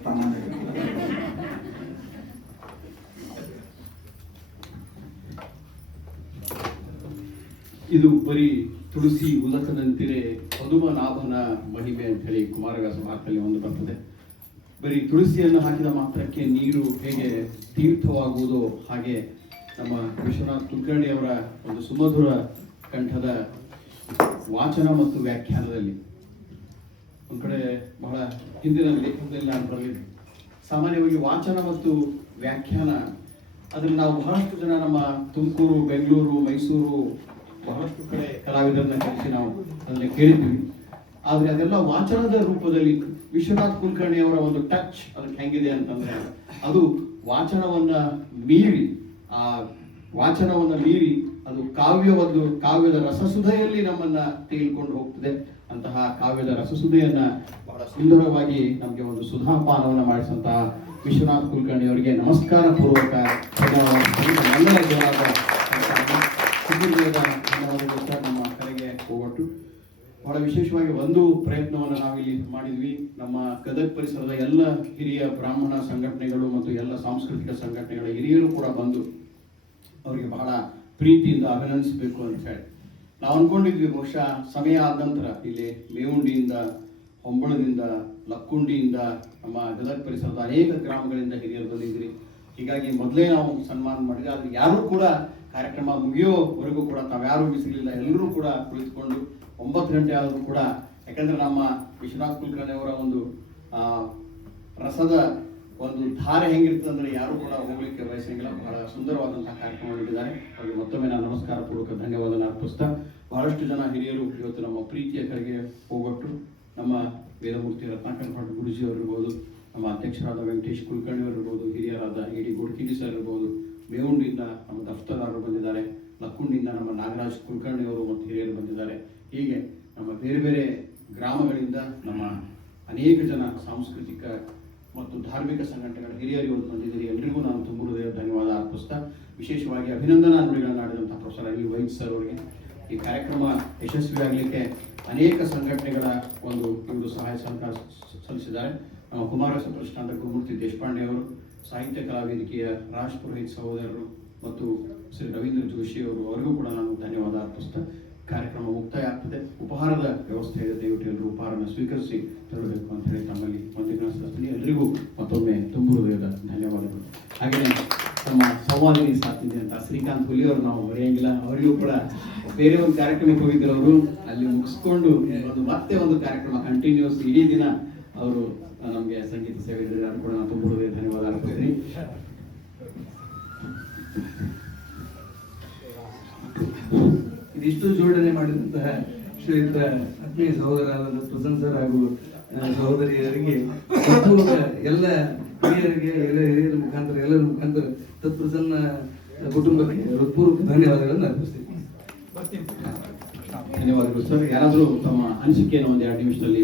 ಇದು ಬರೀ ತುಳಸಿ ಉದಕದಂತಿರೆ ಪದುಮನಾಭನ ಮಹಿಮೆ ಅಂತ ಹೇಳಿ ಕುಮಾರವ್ಯಾಸ ಮಾತಲ್ಲಿ ಒಂದು ಬರ್ತದೆ. ಬರೀ ತುಳಸಿಯನ್ನು ಹಾಕಿದ ಮಾತ್ರಕ್ಕೆ ನೀರು ಹೇಗೆ ತೀರ್ಥವಾಗುವುದೋ ಹಾಗೆ ನಮ್ಮ ವಿಶ್ವನಾಥ್ ಕುಲಕರ್ಣಿ ಅವರ ಒಂದು ಸುಮಧುರ ಕಂಠದ ವಾಚನ ಮತ್ತು ವ್ಯಾಖ್ಯಾನದಲ್ಲಿ ಒಂದು ಕಡೆ ಬಹಳ ಹಿಂದಿನ ಲೇಖನದಲ್ಲಿ ನಾನು ಬರಲಿದ್ದೆ. ಸಾಮಾನ್ಯವಾಗಿ ವಾಚನ ಮತ್ತು ವ್ಯಾಖ್ಯಾನ ಅದನ್ನು ನಾವು ಬಹಳಷ್ಟು ಜನ ನಮ್ಮ ತುಮಕೂರು, ಬೆಂಗಳೂರು, ಮೈಸೂರು ಬಹಳಷ್ಟು ಕಡೆ ಕಲಾವಿದರನ್ನ ಕರೆಸಿ ನಾವು ಅದನ್ನು ಕೇಳಿದ್ವಿ. ಆದರೆ ಅದೆಲ್ಲ ವಾಚನದ ರೂಪದಲ್ಲಿ ವಿಶ್ವನಾಥ್ ಕುಲಕರ್ಣಿ ಅವರ ಒಂದು ಟಚ್ ಅದಕ್ಕೆ ಹೆಂಗಿದೆ ಅಂತಂದ್ರೆ ಅದು ವಾಚನವನ್ನ ಮೀರಿ ಅದು ಕಾವ್ಯದ ರಸಸುಧೆಯಲ್ಲಿ ನಮ್ಮನ್ನ ತೆಗೆದುಕೊಂಡು ಹೋಗ್ತದೆ. ಅಂತಹ ಕಾವ್ಯದ ರಸಸುದೆಯನ್ನ ಬಹಳ ಸುಂದರವಾಗಿ ನಮಗೆ ಒಂದು ಸುಧಾಪಾನವನ್ನು ಮಾಡಿಸಿದಂತಹ ವಿಶ್ವನಾಥ್ ಕುಲಕರ್ಣಿ ಅವರಿಗೆ ನಮಸ್ಕಾರ ಪೂರ್ವಕ ಧನ್ಯವಾದಗಳು ನಮ್ಮ ಕರೆಗೆ ಹೋಗೊಟ್ಟು ಬಹಳ ವಿಶೇಷವಾಗಿ ಒಂದು ಪ್ರಯತ್ನವನ್ನು ನಾವಿಲ್ಲಿ ಮಾಡಿದ್ವಿ. ನಮ್ಮ ಗದಗ ಪರಿಸರದ ಎಲ್ಲ ಹಿರಿಯ ಬ್ರಾಹ್ಮಣ ಸಂಘಟನೆಗಳು ಮತ್ತು ಎಲ್ಲ ಸಾಂಸ್ಕೃತಿಕ ಸಂಘಟನೆಗಳ ಹಿರಿಯರು ಕೂಡ ಬಂದು ಅವರಿಗೆ ಬಹಳ ಪ್ರೀತಿಯಿಂದ ಅಭಿನಂದಿಸಬೇಕು ಅಂತ ಹೇಳಿ ನಾವು ಅನ್ಕೊಂಡಿದ್ವಿ. ಬಹುಶಃ ಸಮಯ ಆದ ನಂತರ ಇಲ್ಲಿ ಮೇವುಂಡಿಯಿಂದ, ಹೊಂಬಳದಿಂದ, ಲಕ್ಕುಂಡಿಯಿಂದ, ನಮ್ಮ ಗದಗ ಪರಿಸರದ ಅನೇಕ ಗ್ರಾಮಗಳಿಂದ ಹಿರಿಯರು ಬಂದಿದ್ರಿ. ಹೀಗಾಗಿ ಮೊದಲೇ ನಾವು ಸನ್ಮಾನ ಮಾಡಿದ್ವಿ. ಆದ್ರೆ ಯಾರು ಕೂಡ ಕಾರ್ಯಕ್ರಮ ಮುಗಿಯೋವರೆಗೂ ಕೂಡ ತಾವ್ಯಾರು ಬಿಸಿಲಿಲ್ಲ, ಎಲ್ಲರೂ ಕೂಡ ಕುಳಿತುಕೊಂಡು 9 ಗಂಟೆ ಆದರೂ ಕೂಡ, ಯಾಕಂದ್ರೆ ನಮ್ಮ ವಿಶ್ವನಾಥ್ ಕುಲಕರ್ಣಿ ಅವರ ಒಂದು ರಸದ ಒಂದು ಧಾರೆ ಹೆಂಗಿರ್ತದೆ ಅಂದ್ರೆ ಯಾರು ಕೂಡ ಹೋಗ್ಲಿಕ್ಕೆ ಬಯಸಂಗಿಲ್ಲ. ಬಹಳ ಸುಂದರವಾದಂತಹ ಕಾರ್ಯಕ್ರಮ ನೀಡಿದ್ದಾರೆ. ಅವರಿಗೆ ಮತ್ತೊಮ್ಮೆ ನಾನು ನಮಸ್ಕಾರ ಪೂರ್ವಕ ಧನ್ಯವಾದ ಅರ್ಪಿಸ್ತಾ, ಬಹಳಷ್ಟು ಜನ ಹಿರಿಯರು ಇವತ್ತು ನಮ್ಮ ಪ್ರೀತಿಯ ಕರೆಗೆ ಹೋಗೊಟ್ಟು ನಮ್ಮ ವೇದಮೂರ್ತಿ ರತ್ನಾಕರ್ ಭಟ್ ಗುರುಜಿ ಅವರಿರ್ಬೋದು, ನಮ್ಮ ಅಧ್ಯಕ್ಷರಾದ ವೆಂಕಟೇಶ್ ಕುಲಕರ್ಣಿ ಅವರಿರ್ಬೋದು, ಹಿರಿಯರಾದ ಎಡಿ ಗೋಡ್ಕಿಂಡಿ ಸರ್ ಇರ್ಬೋದು, ಮೇವುಂಡಿಯಿಂದ ನಮ್ಮ ದಫ್ತದಾರರು ಬಂದಿದ್ದಾರೆ, ಲಕ್ಕುಂಡಿಯಿಂದ ನಮ್ಮ ನಾಗರಾಜ್ ಕುಲಕರ್ಣಿ ಅವರು ಮತ್ತು ಹಿರಿಯರು ಬಂದಿದ್ದಾರೆ. ಹೀಗೆ ನಮ್ಮ ಬೇರೆ ಬೇರೆ ಗ್ರಾಮಗಳಿಂದ ನಮ್ಮ ಅನೇಕ ಜನ ಸಾಂಸ್ಕೃತಿಕ ಮತ್ತು ಧಾರ್ಮಿಕ ಸಂಘಟನೆಗಳ ಹಿರಿಯರು ಇವತ್ತು ಬಂದಿದ್ದೀರಿ. ಎಲ್ಲರಿಗೂ ನಾನು ತುಂಬ ಹೃದಯ ಧನ್ಯವಾದ ಅರ್ಪಿಸ್ತಾ, ವಿಶೇಷವಾಗಿ ಅಭಿನಂದನಾ ನುಡಿಗಳನ್ನು ಆಡಿದಂತಹ ಪ್ರೊಫೆಸರ್ ಅನಿಲ್ ವೈದ್ ಸರ್ ಅವರಿಗೆ ಈ ಕಾರ್ಯಕ್ರಮ ಯಶಸ್ವಿಯಾಗಲಿಕ್ಕೆ ಅನೇಕ ಸಂಘಟನೆಗಳ ಒಂದು ಇವರು ಸಹಾಯ ಸಹಕಾರ ಸಲ್ಲಿಸಿದ್ದಾರೆ. ನಮ್ಮ ಕುಮಾರಸ ಪ್ರತಿಷ್ಠಾನದ ಗುರುಮೂರ್ತಿ ದೇಶಪಾಂಡೆ ಅವರು, ಸಾಹಿತ್ಯ ಕಲಾ ವೇದಿಕೆಯ ರಾಜ್ ಪುರೋಹಿತ್ ಸಹೋದರರು ಮತ್ತು ಶ್ರೀ ರವೀಂದ್ರ ಜೋಶಿ ಅವರು, ಅವರಿಗೂ ಕೂಡ ನಾನು ಧನ್ಯವಾದ ಅರ್ಪಿಸ್ತಾ ಕಾರ್ಯಕ್ರಮ ಮುಕ್ತಾಯ ಆಗ್ತದೆ. ಉಪಹಾರದ ವ್ಯವಸ್ಥೆ ಇದೆ, ದಯವಿಟ್ಟು ಎಲ್ಲರೂ ಉಪಹಾರನ ಸ್ವೀಕರಿಸಿ ತೆರಳಬೇಕು ಅಂತ ಹೇಳಿ ತಮ್ಮಲ್ಲಿ ವಂದನೆ. ಎಲ್ಲರಿಗೂ ಮತ್ತೊಮ್ಮೆ ತುಂಬ ಹೃದಯದ ಧನ್ಯವಾದಗಳು. ಹಾಗೆಯೇ ನಮ್ಮ ಸಂವಾದಿನಿ ಸಾಥಿದೆ ಅಂತ ಶ್ರೀಕಾಂತ್ ಹುಲಿ ಅವರು ನಾವು ಬರೆಯಂಗಿಲ್ಲ, ಅವರಿಗೂ ಕೂಡ ಬೇರೆ ಒಂದು ಕಾರ್ಯಕ್ರಮಕ್ಕೆ ಹೋಗಿದ್ರು. ಅವರು ಅಲ್ಲಿ ಮುಗಿಸ್ಕೊಂಡು ಮತ್ತೆ ಒಂದು ಕಾರ್ಯಕ್ರಮ ಕಂಟಿನ್ಯೂಸ್ ಇಡೀ ದಿನ ಅವರು ನಮಗೆ ಸಂಗೀತ ಸೇವೆ ನೀಡಿದ್ದಾರೆ. ಕೂಡ ನಾನು ತುಂಬ ಹೃದಯ ಧನ್ಯವಾದ ಅರ್ಪಿಸ್ತೀನಿ. ಇದಿಷ್ಟು ಜೋಡಣೆ ಮಾಡಿದಂತಹ ಶ್ರೀಯುತ ಆತ್ಮೀಯ ಸಹೋದರರಾದ ಪ್ರಸನ್ನ ಸರ್ ಹಾಗೂ ಸಹೋದರಿಯರಿಗೆ ಎಲ್ಲ ಹಿರಿಯರಿಗೆ, ಎಲ್ಲ ಹಿರಿಯರ ಮುಖಾಂತರ, ಎಲ್ಲರ ಮುಖಾಂತರ ತತ್ಪ್ರಸನ್ನ ಕುಟುಂಬಕ್ಕೆ ಹೃತ್ಪೂರ್ವಕ ಧನ್ಯವಾದಗಳನ್ನು ಅರ್ಪಿಸ್ತೀನಿ. ಧನ್ಯವಾದಗಳು ಸರ್. ಯಾರಾದರೂ ತಮ್ಮ ಅನಿಸಿಕೆಯನ್ನು ಒಂದು 2 ನಿಮಿಷದಲ್ಲಿ